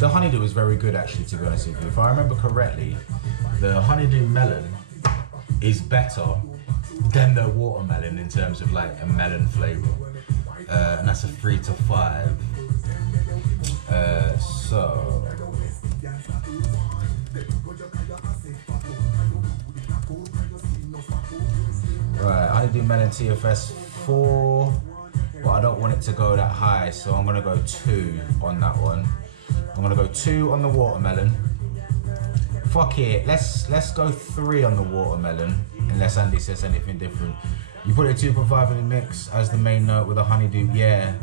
honeydew is very good actually, to be honest with you. If I remember correctly, the honeydew melon is better than the watermelon in terms of like a melon flavor. And that's a 3 to 5. So right, honeydew melon TFS 4. But I don't want it to go that high, so I'm gonna go 2 on that one. I'm gonna go 2 on the watermelon. Fuck it, let's go 3 on the watermelon, unless Andy says anything different. You put it 2.5 in the mix as the main note with a honeydew. Yeah,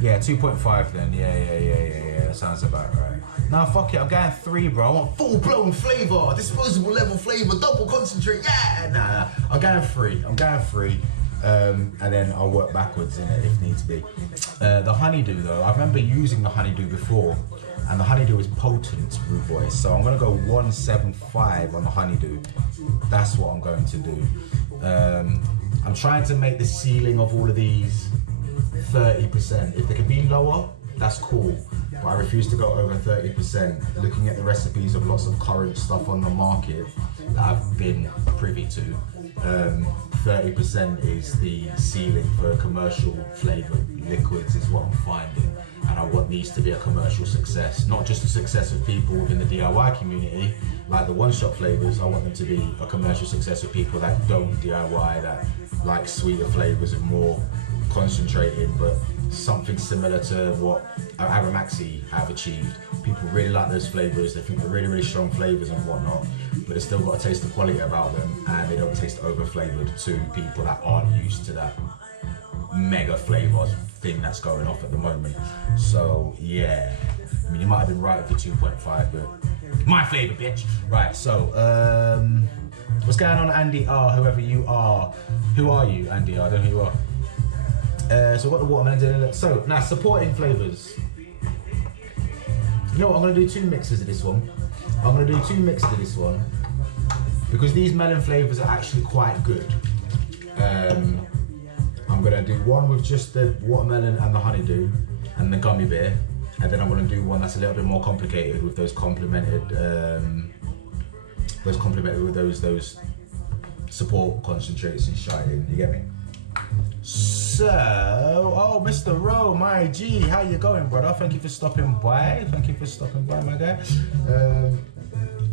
2.5 then. Yeah. That sounds about right. Nah, fuck it, I'm going 3, bro. I want full-blown flavor, disposable level flavor, double concentrate. Yeah, nah. I'm going 3. And then I'll work backwards in it if needs be. The honeydew though, I remember using the honeydew before, and the honeydew is potent, rude boys. So I'm gonna go 175 on the honeydew. That's what I'm going to do. I'm trying to make the ceiling of all of these 30%. If they can be lower, that's cool. But I refuse to go over 30%. Looking at the recipes of lots of current stuff on the market that I've been privy to, 30% is the ceiling for commercial flavored liquids is what I'm finding, and I want these to be a commercial success, not just a success of people within the DIY community like the one-shot flavors. I want them to be a commercial success of people that don't DIY, that like sweeter flavors and more concentrated, but something similar to what Aramaxi have achieved. People really like those flavors, they think they're really, really strong flavors and whatnot, but it's still got a taste of quality about them, and they don't taste over-flavored to people that aren't used to that mega flavors thing that's going off at the moment. So yeah, I mean, you might have been right with the 2.5, but my flavor, bitch. Right, so what's going on, Andy R, whoever you are? Who are you, Andy R? I don't know who you are. So what the watermelon did. So now supporting flavors. You know what, I'm gonna do 2 mixes of this one. Because these melon flavors are actually quite good. I'm gonna do one with just the watermelon and the honeydew and the gummy bear, and then I'm gonna do one that's a little bit more complicated with those complemented with those support concentrates and shine. You get me? So, oh, Mr. Rowe, my G, how you going, brother? Thank you for stopping by. My guy.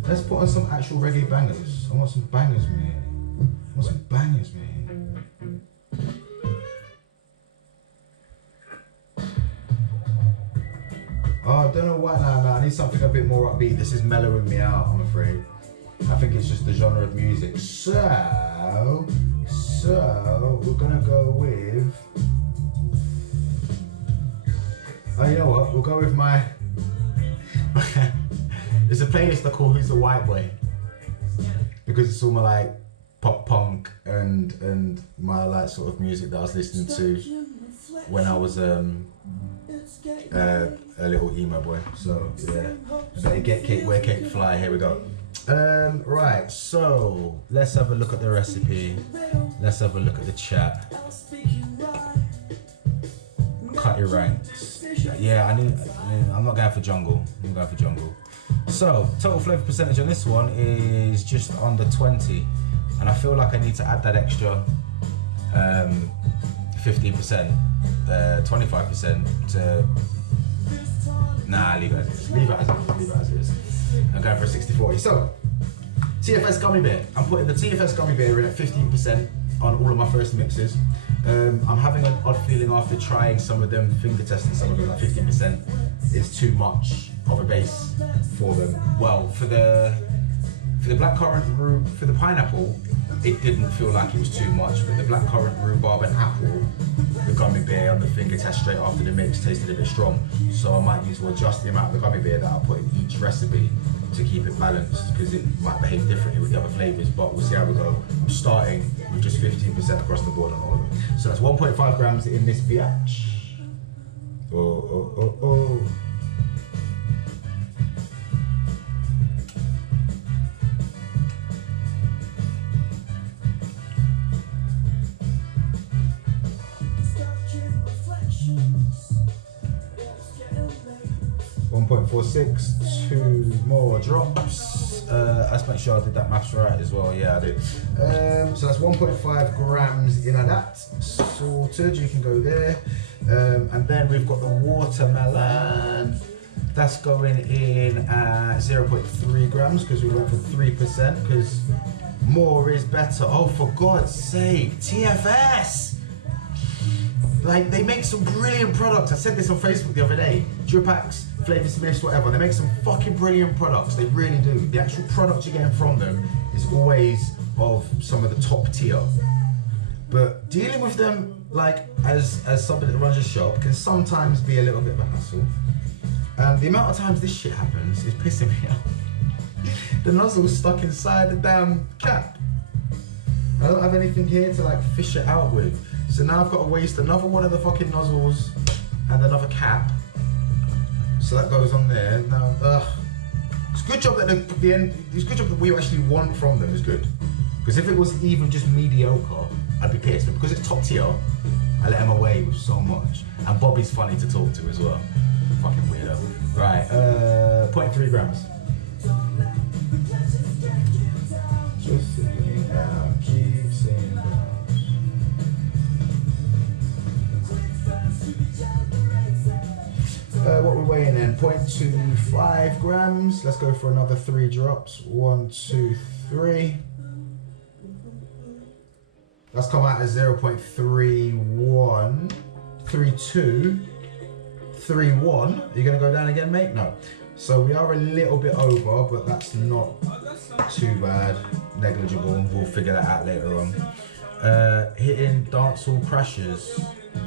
Let's put on some actual reggae bangers. I want some bangers, man. Oh, I don't know why. Nah, I need something a bit more upbeat. This is mellowing me out, I'm afraid. I think it's just the genre of music. So we're gonna go with. Oh, you know what? We'll go with my. It's a playlist I call "Who's the White Boy," because it's all my like pop punk and my like sort of music that I was listening to when I was a little emo boy. So yeah, better get cake, wear cake, fly. Here we go. Right, so let's have a look at the recipe. Let's have a look at the chat. Cut your ranks. Yeah, I'm not going for jungle. I'm going for jungle. So total flavour percentage on this one is just under 20, and I feel like I need to add that extra 15%, 25% to. Nah, leave it as is. Leave it as is. Leave it as is. I'm going for a 60-40. So, TFS gummy bear. I'm putting the TFS gummy bear in at 15% on all of my first mixes. I'm having an odd feeling after trying some of them, finger testing some of them, like 15% is too much of a base for them. Well, for the blackcurrant for the pineapple, it didn't feel like it was too much, but the blackcurrant, rhubarb and apple, the gummy bear on the finger test straight after the mix tasted a bit strong. So I might need to adjust the amount of the gummy bear that I put in each recipe to keep it balanced, because it might behave differently with the other flavours, but we'll see how we go. I'm starting with just 15% across the board on all of them. So that's 1.5 grams in this biatch. Oh. 1.46, 2 more drops. Let's make sure I did that maths right as well. Yeah, I did. So that's 1.5 grams in of that. Sorted, you can go there. And then we've got the watermelon. That's going in at 0.3 grams because we went for 3%, because more is better. Oh, for God's sake, TFS! Like, they make some brilliant products. I said this on Facebook the other day. Dripax, Flavour Smiths, whatever. They make some fucking brilliant products. They really do. The actual product you're getting from them is always of some of the top tier. But dealing with them, like, as somebody that runs a shop can sometimes be a little bit of a hassle. And the amount of times this shit happens is pissing me off. The nozzle's stuck inside the damn cap. I don't have anything here to like fish it out with. So now I've got to waste another one of the fucking nozzles and another cap. So that goes on there. Now, it's a good job that it's a good job that we actually want from them is good. Because if it was even just mediocre, I'd be pissed. But because it's top tier, I let him away with so much. And Bobby's funny to talk to as well. Fucking weirdo. Right, 0.3 grams. Just sitting down, keep sitting down. What we're weighing then? 0.25 grams. Let's go for another 3 drops. 1, 2, 3. That's come out as 0.31, 32, 31. Are you gonna go down again, mate? No. So we are a little bit over, but that's not too bad. Negligible. We'll figure that out later on. Hitting dancehall crashes.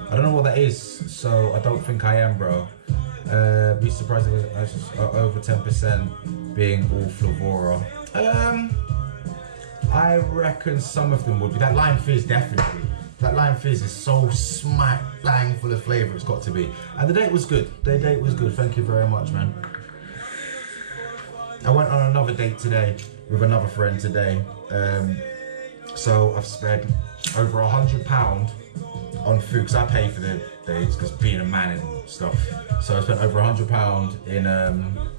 I don't know what that is, so I don't think I am, bro. Be surprised if it's over 10% being all Flavour. I reckon some of them would be. That lime fizz, definitely. That lime fizz is so smack bang full of flavour, it's got to be. And the date was good. The date was good. Thank you very much, man. I went on another date today with another friend today. So I've spent over £100 on food, because I pay for the dates, because being a man and stuff. So I spent over £100 in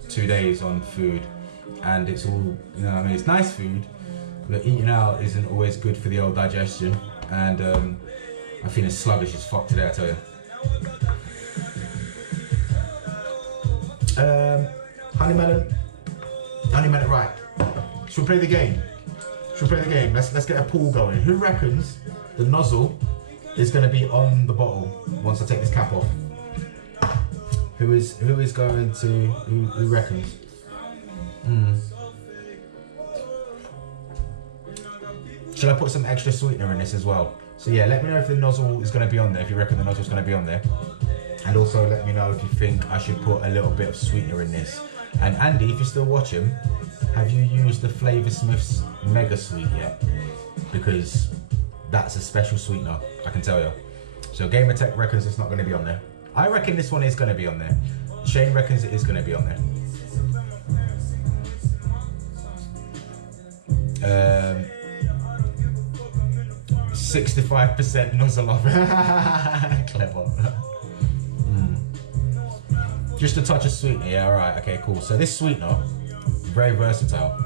2 days on food, and it's all, you know what I mean, it's nice food, but eating out isn't always good for the old digestion, and I'm feeling sluggish as fuck today, I tell you. Honey melon, right. Should we play the game? Let's get a pool going. Who reckons the nozzle is going to be on the bottle once I take this cap off? Who is going to? Who reckons? Should I put some extra sweetener in this as well? So yeah, let me know if the nozzle is going to be on there, if you reckon the nozzle is going to be on there. And also let me know if you think I should put a little bit of sweetener in this. And Andy, if you're still watching, have you used the Flavour Smith's Mega Sweet yet? Because that's a special sweetener, I can tell you. So Gamertech reckons it's not going to be on there. I reckon this one is going to be on there. Shane reckons it is going to be on there. 65% nozzle off. Clever. Just a touch of sweetener, yeah, alright, okay, cool. So this sweetener, very versatile.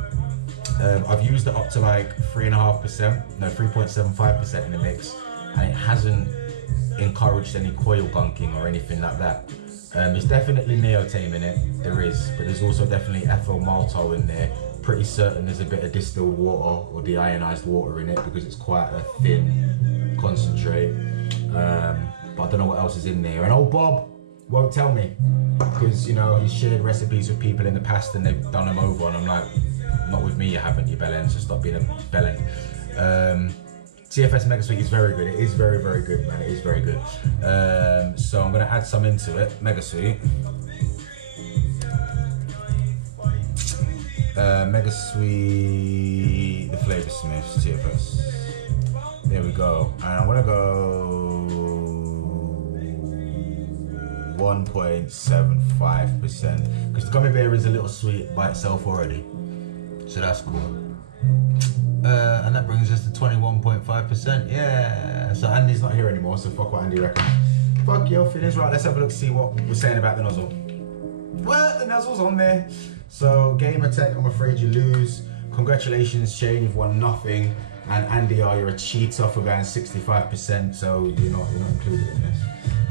I've used it up to like 3.75% in the mix, and it hasn't encouraged any coil gunking or anything like that. There's definitely neotame in it, there is, but there's also definitely ethyl maltol in there. Pretty certain there's a bit of distilled water or deionized water in it because it's quite a thin concentrate. But I don't know what else is in there. And old Bob won't tell me because, you know, he's shared recipes with people in the past and they've done them over, and I'm like, not with me, you haven't, you bellend, so stop being a bellend. TFS Mega Sweet is very good. It is very, very good, man. It is very good. So I'm gonna add some into it. Mega Sweet. Mega Sweet, the Flavour Smiths, TFS. There we go. And I'm gonna go 1.75% because the gummy bear is a little sweet by itself already. So that's cool. And that brings us to 21.5%. Yeah. So Andy's not here anymore, so fuck what Andy reckons. Fuck your feelings. Right, let's have a look, see what we're saying about the nozzle. Well, the nozzle's on there. So Gamertech, I'm afraid you lose. Congratulations, Shane, you've won nothing. And Andy, you're a cheater for going 65%, so you're not included in this.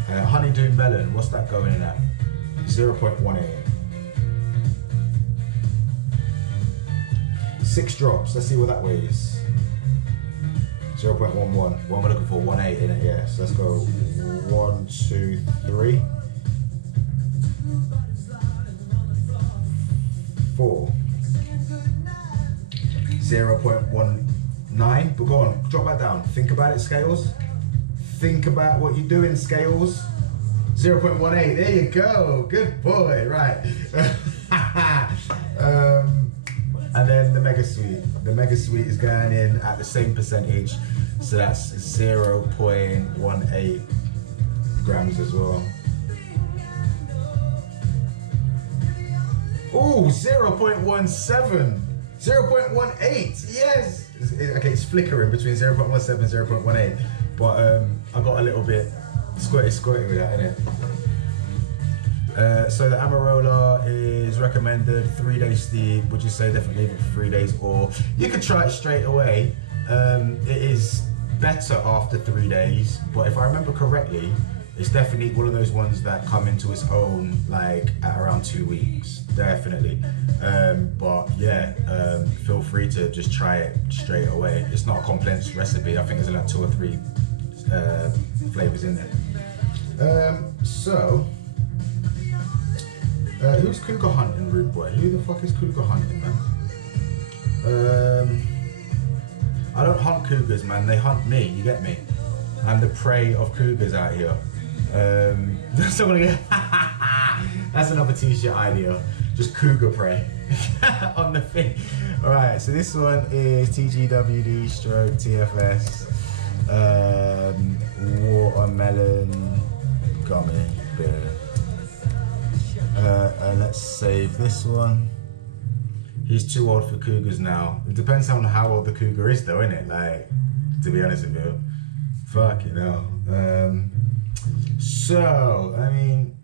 Honeydew melon, what's that going in at? 0.18. 6 drops, let's see what that weighs. 0.11. What am I looking for? 1.8 in it, yeah. So let's go 1, 2, 3. 4. 0.19, but go on, drop that down. Think about it, Scales. Think about what you're doing, Scales. 0.18, there you go, good boy, right. And then the Mega Sweet. The Mega Sweet is going in at the same percentage, so that's 0.18 grams as well. Ooh, 0.17, 0.18, yes! Okay, it's flickering between 0.17 and 0.18, but I got a little bit squirty with that, innit? So the Amarola is recommended 3-day steep. Would you say definitely leave it for 3 days, or you could try it straight away? It is better after 3 days, but if I remember correctly, it's definitely one of those ones that come into its own like at around 2 weeks, definitely. But yeah, feel free to just try it straight away. It's not a complex recipe. I think there's like 2 or 3 flavors in there. Who's cougar hunting, rude boy? Who the fuck is cougar hunting, man? I don't hunt cougars, man. They hunt me. You get me? I'm the prey of cougars out here. That's another t-shirt idea. Just cougar prey on the thing. All right. So this one is TGWD stroke TFS watermelon gummy beer. And let's save this one. He's too old for cougars now. It depends on how old the cougar is though, innit? Like, to be honest with you. Fucking hell. So, I mean,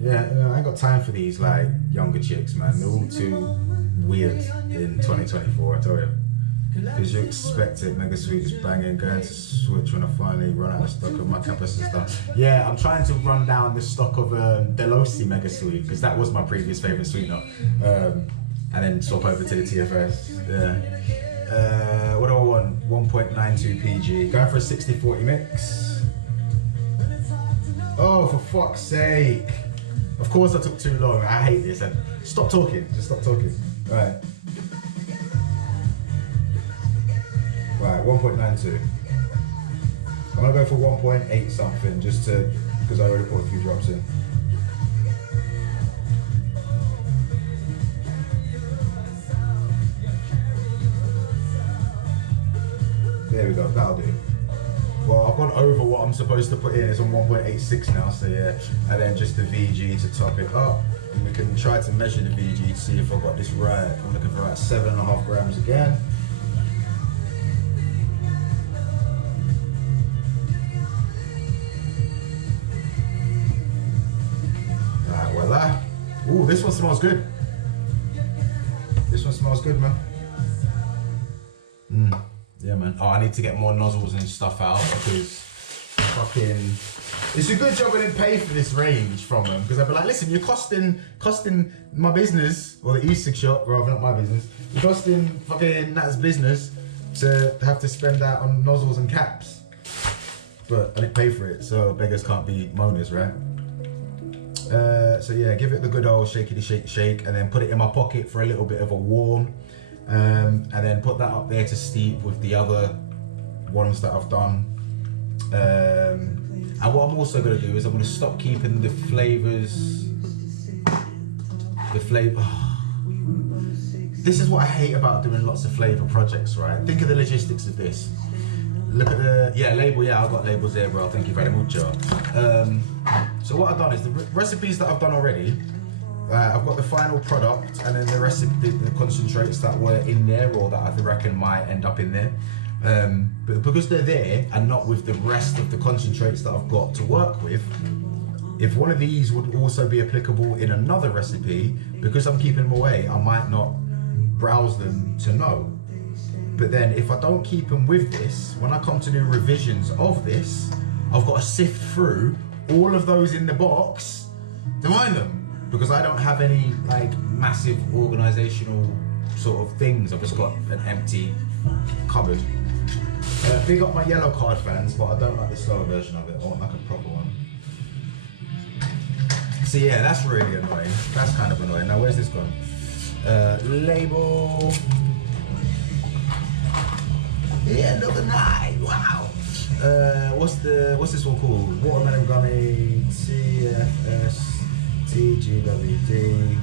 yeah, you know, I ain't got time for these like younger chicks, man. They're all too weird in 2024, I tell you. Because you expect it, Mega Sweet is banging, going to switch when I finally run out of stock of my Capas and stuff. Yeah, I'm trying to run down the stock of Delosi Mega Sweet, because that was my previous favourite sweetener. And then swap over to the TFS. Yeah. What do I want? 1.92 PG. Going for a 60-40 mix. Oh, for fuck's sake. Of course I took too long. I hate this. Stop talking. Just stop talking. Right. Right, Alright, 1.92. I'm gonna go for 1.8 something just to, because I already put a few drops in. There we go, that'll do. Well, I've gone over what I'm supposed to put in. It's on 1.86 now, so yeah. And then just the VG to top it up. And we can try to measure the VG to see if I've got this right. I'm looking for about 7.5 grams again. Alright, voila. Ooh, this one smells good. This one smells good, man. Yeah, man. Oh, I need to get more nozzles and stuff out because fucking... It's a good job I didn't pay for this range from them, because I'd be like, listen, you're costing my business, or the e-cig shop, rather, not my business, you're costing fucking Nat's business to have to spend that on nozzles and caps. But I didn't pay for it, so beggars can't be moaners, right? So yeah, give it the good old shakey shake, and then put it in my pocket for a little bit of a warm. And then put that up there to steep with the other ones that I've done. And what I'm also going to do is I'm going to stop keeping the flavors. This is what I hate about doing lots of flavor projects, right? Think of the logistics of this. Look at the, label, I've got labels there, bro, thank you very much. So what I've done is the recipes that I've done already, I've got the final product and then the recipe, the concentrates that were in there or that I reckon might end up in there. But because they're there and not with the rest of the concentrates that I've got to work with, if one of these would also be applicable in another recipe, because I'm keeping them away, I might not browse them to know. But then if I don't keep them with this, when I come to do revisions of this, I've got to sift through all of those in the box to find them. Because I don't have any like massive organizational sort of things. I've just got an empty cupboard. Big up my yellow card fans, but I don't like the slower version of it. I want like a proper one. So yeah, that's really annoying. That's kind of annoying. Now where's this gone? Label. The end of the night. Wow. What's this one called? Watermelon Gummy TFS. TGWD,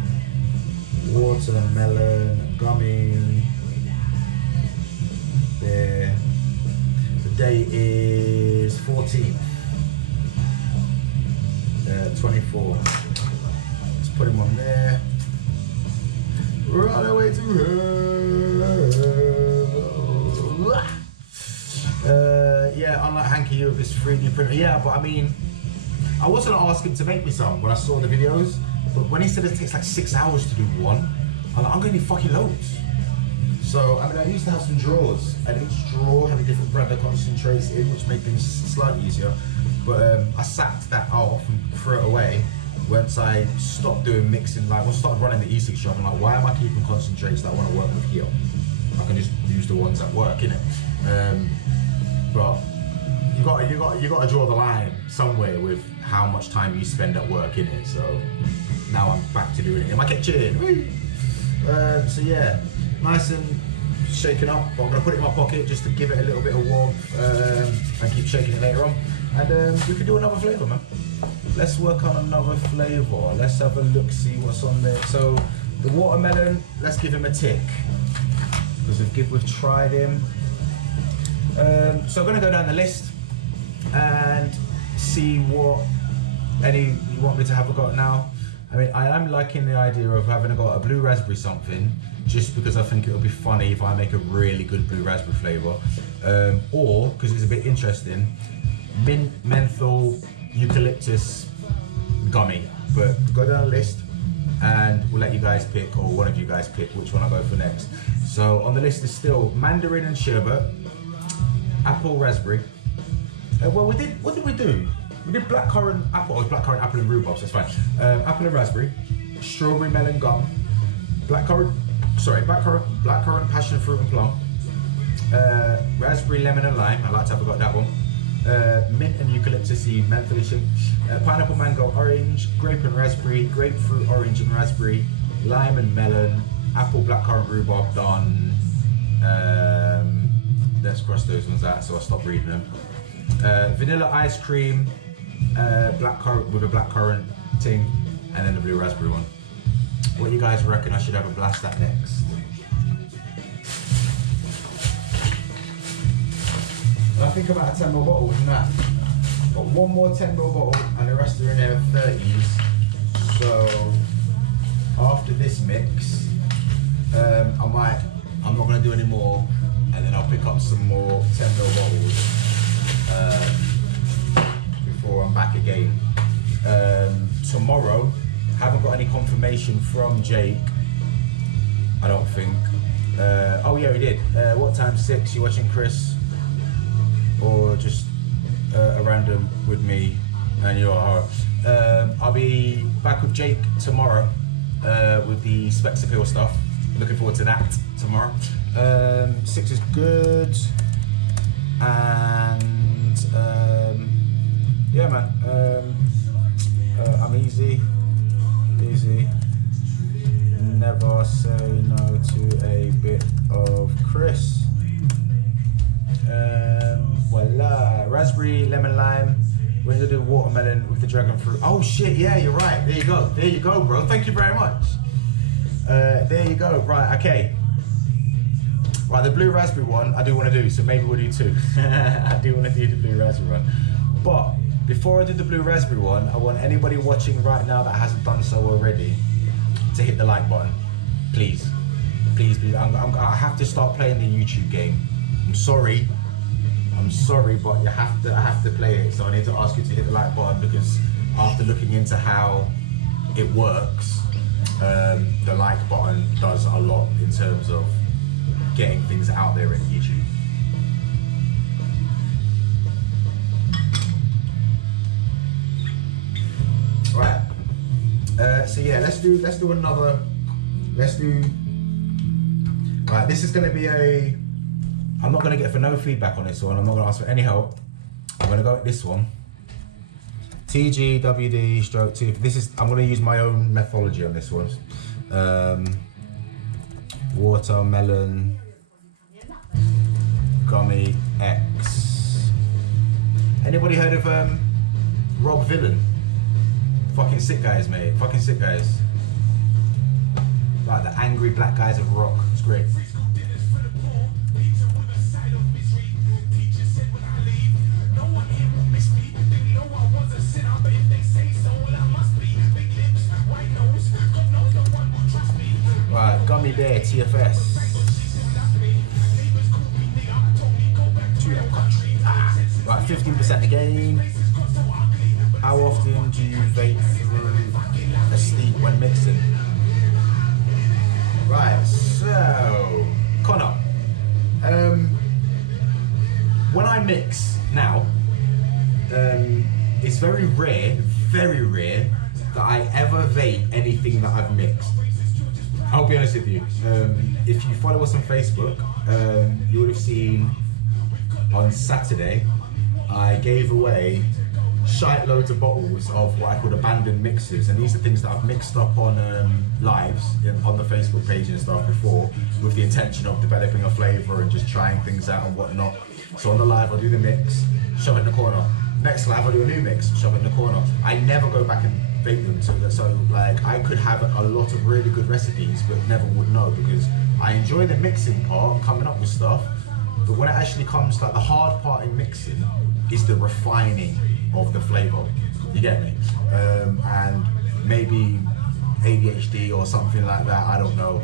watermelon gummy. There. The date is 14th, 24. Let's put him on there. Run away to hell. Yeah, unlike Hanky with this 3D printer. Yeah, but I mean, I wasn't asking to make me some when I saw the videos, but when he said it takes like 6 hours to do one, I'm like, I'm gonna need fucking loads. So, I mean, I used to have some drawers, and each drawer had a different brand of concentrates in, which made things slightly easier. But I sacked that off and threw it away once I stopped doing mixing. Like, once I started running the e-cig shop, I'm like, why am I keeping concentrates that I want to work with here? I can just use the ones that work, innit? But you got to draw the line somewhere with how much time you spend at work in it. So now I'm back to doing it in my kitchen. So yeah, nice and shaken up. But I'm gonna put it in my pocket just to give it a little bit of warmth and keep shaking it later on. And we can do another flavour, man. Let's work on another flavour. Let's have a look, see what's on there. So the watermelon, let's give him a tick because we've tried him. So I'm gonna go down the list and see what any you want me to have a go at now. I mean, I am liking the idea of having a blue raspberry something, just because I think it'll be funny if I make a really good blue raspberry flavour, or because it's a bit interesting, mint, menthol, eucalyptus, gummy. But go down the list and we'll let you guys pick, or one of you guys pick which one I go for next. So on the list is still mandarin and sherbet, apple, raspberry. Well, what did we do? We did blackcurrant apple, apple and rhubarb, so it's fine. Apple and raspberry, strawberry melon gum, blackcurrant passion fruit and plum, raspberry lemon and lime. I like to have got that one. Mint and eucalyptus-y, menthol, pineapple, mango, orange, grape and raspberry, grapefruit, orange and raspberry, lime and melon, apple, blackcurrant, rhubarb done. Let's let's cross those ones out, so I'll stop reading them. Vanilla ice cream, black currant with a black currant ting, and then the blue raspberry one. What you guys reckon I should have a blast at next? I think about a 10ml bottle, isn't that? Got one more 10ml bottle and the rest are in there 30s. So after this mix, I'm not gonna do any more, and then I'll pick up some more 10ml bottles before I'm back again. Tomorrow, haven't got any confirmation from Jake, I don't think. Oh yeah, we did. What time? 6? You watching, Chris? Or just a random with me and your heart. I'll be back with Jake tomorrow with the Specs Appeal stuff. Looking forward to that tomorrow. 6 is good, and yeah, man. I'm easy. Never say no to a bit of Chris. Voila, raspberry, lemon, lime. We're gonna do watermelon with the dragon fruit. Oh shit, yeah, you're right. There you go, bro. Thank you very much. There you go. Right, okay. Right, the blue raspberry one I do want to do, so maybe we'll do 2. I do want to do the blue raspberry one. But before I do the blue raspberry one, I want anybody watching right now that hasn't done so already to hit the like button. Please. Please. I have to start playing the YouTube game. I'm sorry, but I have to play it. So I need to ask you to hit the like button, because after looking into how it works, the like button does a lot in terms of getting things out there in YouTube. Right. So yeah, let's do another. Right, this is going to be a. I'm not going to get for no feedback on this one. I'm not going to ask for any help. I'm going to go with this one. TGWD stroke 2. I'm going to use my own methodology on this one. Watermelon Gummy X. Anybody heard of Rob Villain? Fucking sick guys, mate. Fucking sick guys. Like the angry black guys of rock. It's great. Right, Gummy Bear TFS. Right, 15% again. How often do you vape through a steep when mixing? Right, so Connor, when I mix now, it's very rare that I ever vape anything that I've mixed. I'll be honest with you. If you follow us on Facebook, you would have seen on Saturday I gave away shite loads of bottles of what I call abandoned mixes, and these are things that I've mixed up on lives on the Facebook page and stuff before, with the intention of developing a flavour and just trying things out and whatnot. So on the live I'll do the mix, shove it in the corner. Next live I'll do a new mix, shove it in the corner. I never go back and vape them, so like I could have a lot of really good recipes but never would know, because I enjoy the mixing part, coming up with stuff, but when it actually comes, like the hard part in mixing is the refining of the flavour, you get me? And maybe ADHD or something like that, I don't know.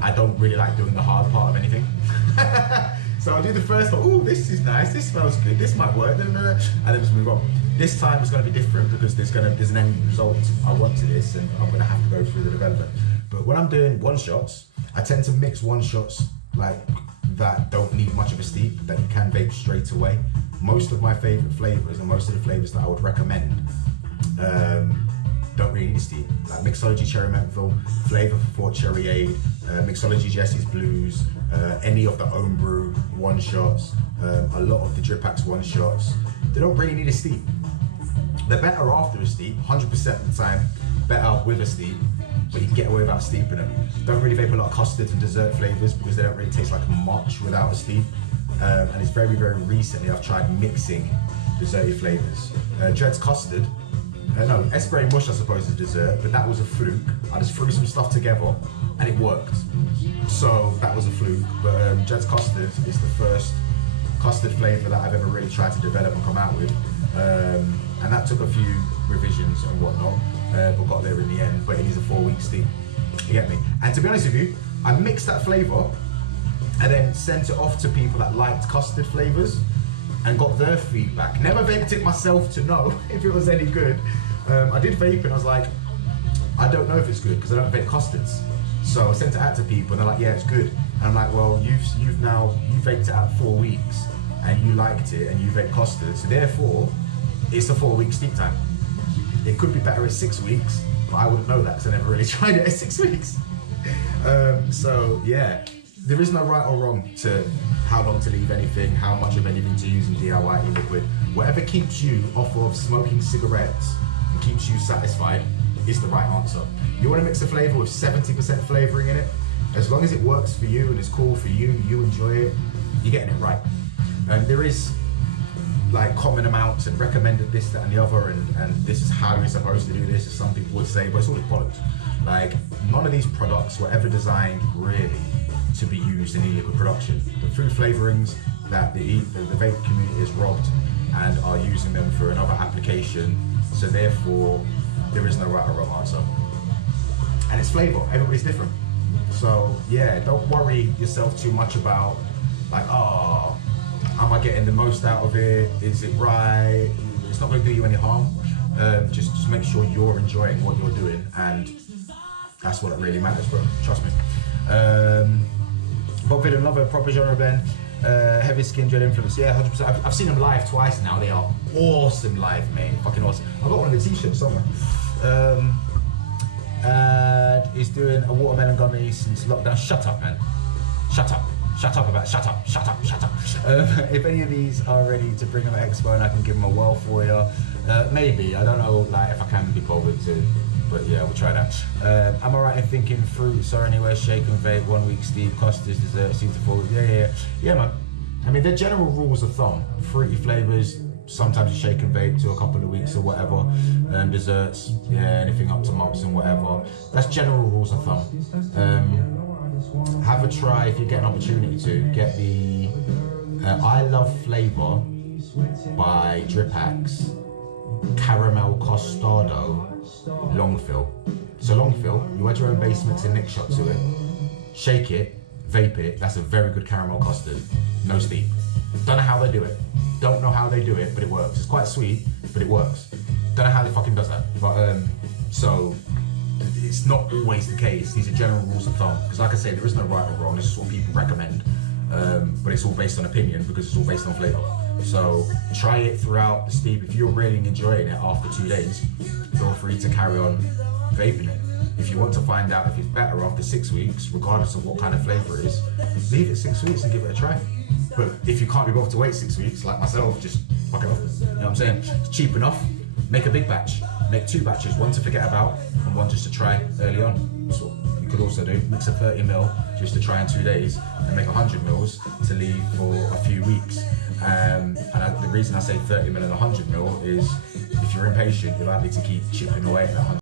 I don't really like doing the hard part of anything. So I'll do the first one. Oh, this is nice, this smells good, this might work, and then just move on. This time it's going to be different, because there's an end result I want to this, and I'm going to have to go through the development. But when I'm doing one shots, I tend to mix one shots like that don't need much of a steep, that you can vape straight away. Most of my favourite flavours, and most of the flavours that I would recommend, don't really need a steep. Like Mixology Cherry Menthol, Flavour for Fort Cherryade, Mixology Jesse's Blues, any of the Homebrew one shots, a lot of the Drip Packs one shots, they don't really need a steep. They're better after a steep, 100% of the time, better with a steep, but you can get away without steeping them. Don't really vape a lot of custards and dessert flavours, because they don't really taste like much without a steep. and it's very, very recently I've tried mixing desserty flavours. Dread's custard, no, Esprit mush I suppose is dessert, but that was a fluke. I just threw some stuff together and it worked. So that was a fluke, but Dread's custard is the first custard flavour that I've ever really tried to develop and come out with. And that took a few revisions and whatnot, but got there in the end, but it needs a 4-week steam. You get me? And to be honest with you, I mixed that flavour and then sent it off to people that liked custard flavours and got their feedback. Never vaped it myself to know if it was any good. I did vape and I was like, I don't know if it's good because I don't vape custards. So I sent it out to people and they're like, yeah, it's good. And I'm like, well, you vaped it out 4 weeks and you liked it and you vaped custard, so therefore it's a 4-week steep time. It could be better at 6 weeks, but I wouldn't know that because I never really tried it at 6 weeks. So yeah, there is no right or wrong to how long to leave anything, how much of anything to use in DIY e-liquid. Whatever keeps you off of smoking cigarettes and keeps you satisfied is the right answer. You want to mix a flavour with 70% flavouring in it, as long as it works for you and it's cool for you, you enjoy it, you're getting it right. And there is like common amounts and recommended this, that and the other, and this is how you're supposed to do this, as some people would say, but it's all bollocks. Like, none of these products were ever designed really to be used in e-liquid production. The food flavourings that the vape community has robbed and are using them for another application, so therefore there is no right or wrong answer. And it's flavour, everybody's different. So yeah, don't worry yourself too much about like, oh, am I getting the most out of it? Is it right? It's not going to do you any harm. Just make sure you're enjoying what you're doing, and that's what really matters, bro. Trust me. Bob Villain, love a proper genre blend. Heavy skin dread influence. Yeah, 100%. I've seen them live twice now. They are awesome live, mate. Fucking awesome. I've got one of the t-shirts somewhere. And he's doing a watermelon gummy since lockdown. Shut up, man. Shut up. Shut up about shut up, shut up, shut up. If any of these are ready to bring them to Expo and I can give them a whirl for you, maybe. I don't know like if I can be bothered to, but yeah, we'll try that. Am I right in thinking fruits are anywhere shake and vape, 1 week steep, custards, dessert, seems to fall? Yeah, man. I mean, the general rules of thumb, fruity flavours, sometimes you shake and vape to a couple of weeks or whatever, desserts, yeah, anything up to months and whatever. That's general rules of thumb. Have a try if you get an opportunity to get the I Love Flavour by Drip Hacks Caramel Costado long fill. So long fill, you add your own base mix and mix shot to it, shake it, vape it. That's a very good caramel custard, no steep. Don't know how they do it. Don't know how they do it, but it works. It's quite sweet, but it works. Don't know how they fucking does that. But so it's not always the case. These are general rules of thumb. Because like I say, there is no right or wrong. This is what people recommend. But it's all based on opinion because it's all based on flavour. So try it throughout the steep. If you're really enjoying it after 2 days, feel free to carry on vaping it. If you want to find out if it's better after 6 weeks, regardless of what kind of flavour it is, leave it 6 weeks and give it a try. But if you can't be bothered to wait 6 weeks, like myself, just fuck it off. You know what I'm saying? It's cheap enough. Make a big batch. Make 2 batches, one to forget about and one just to try early on. That's what you could also do. Mix a 30 ml just to try in 2 days and make 100 mils to leave for a few weeks. The reason I say 30 ml and 100 ml is if you're impatient, you're likely to keep chipping away at 100.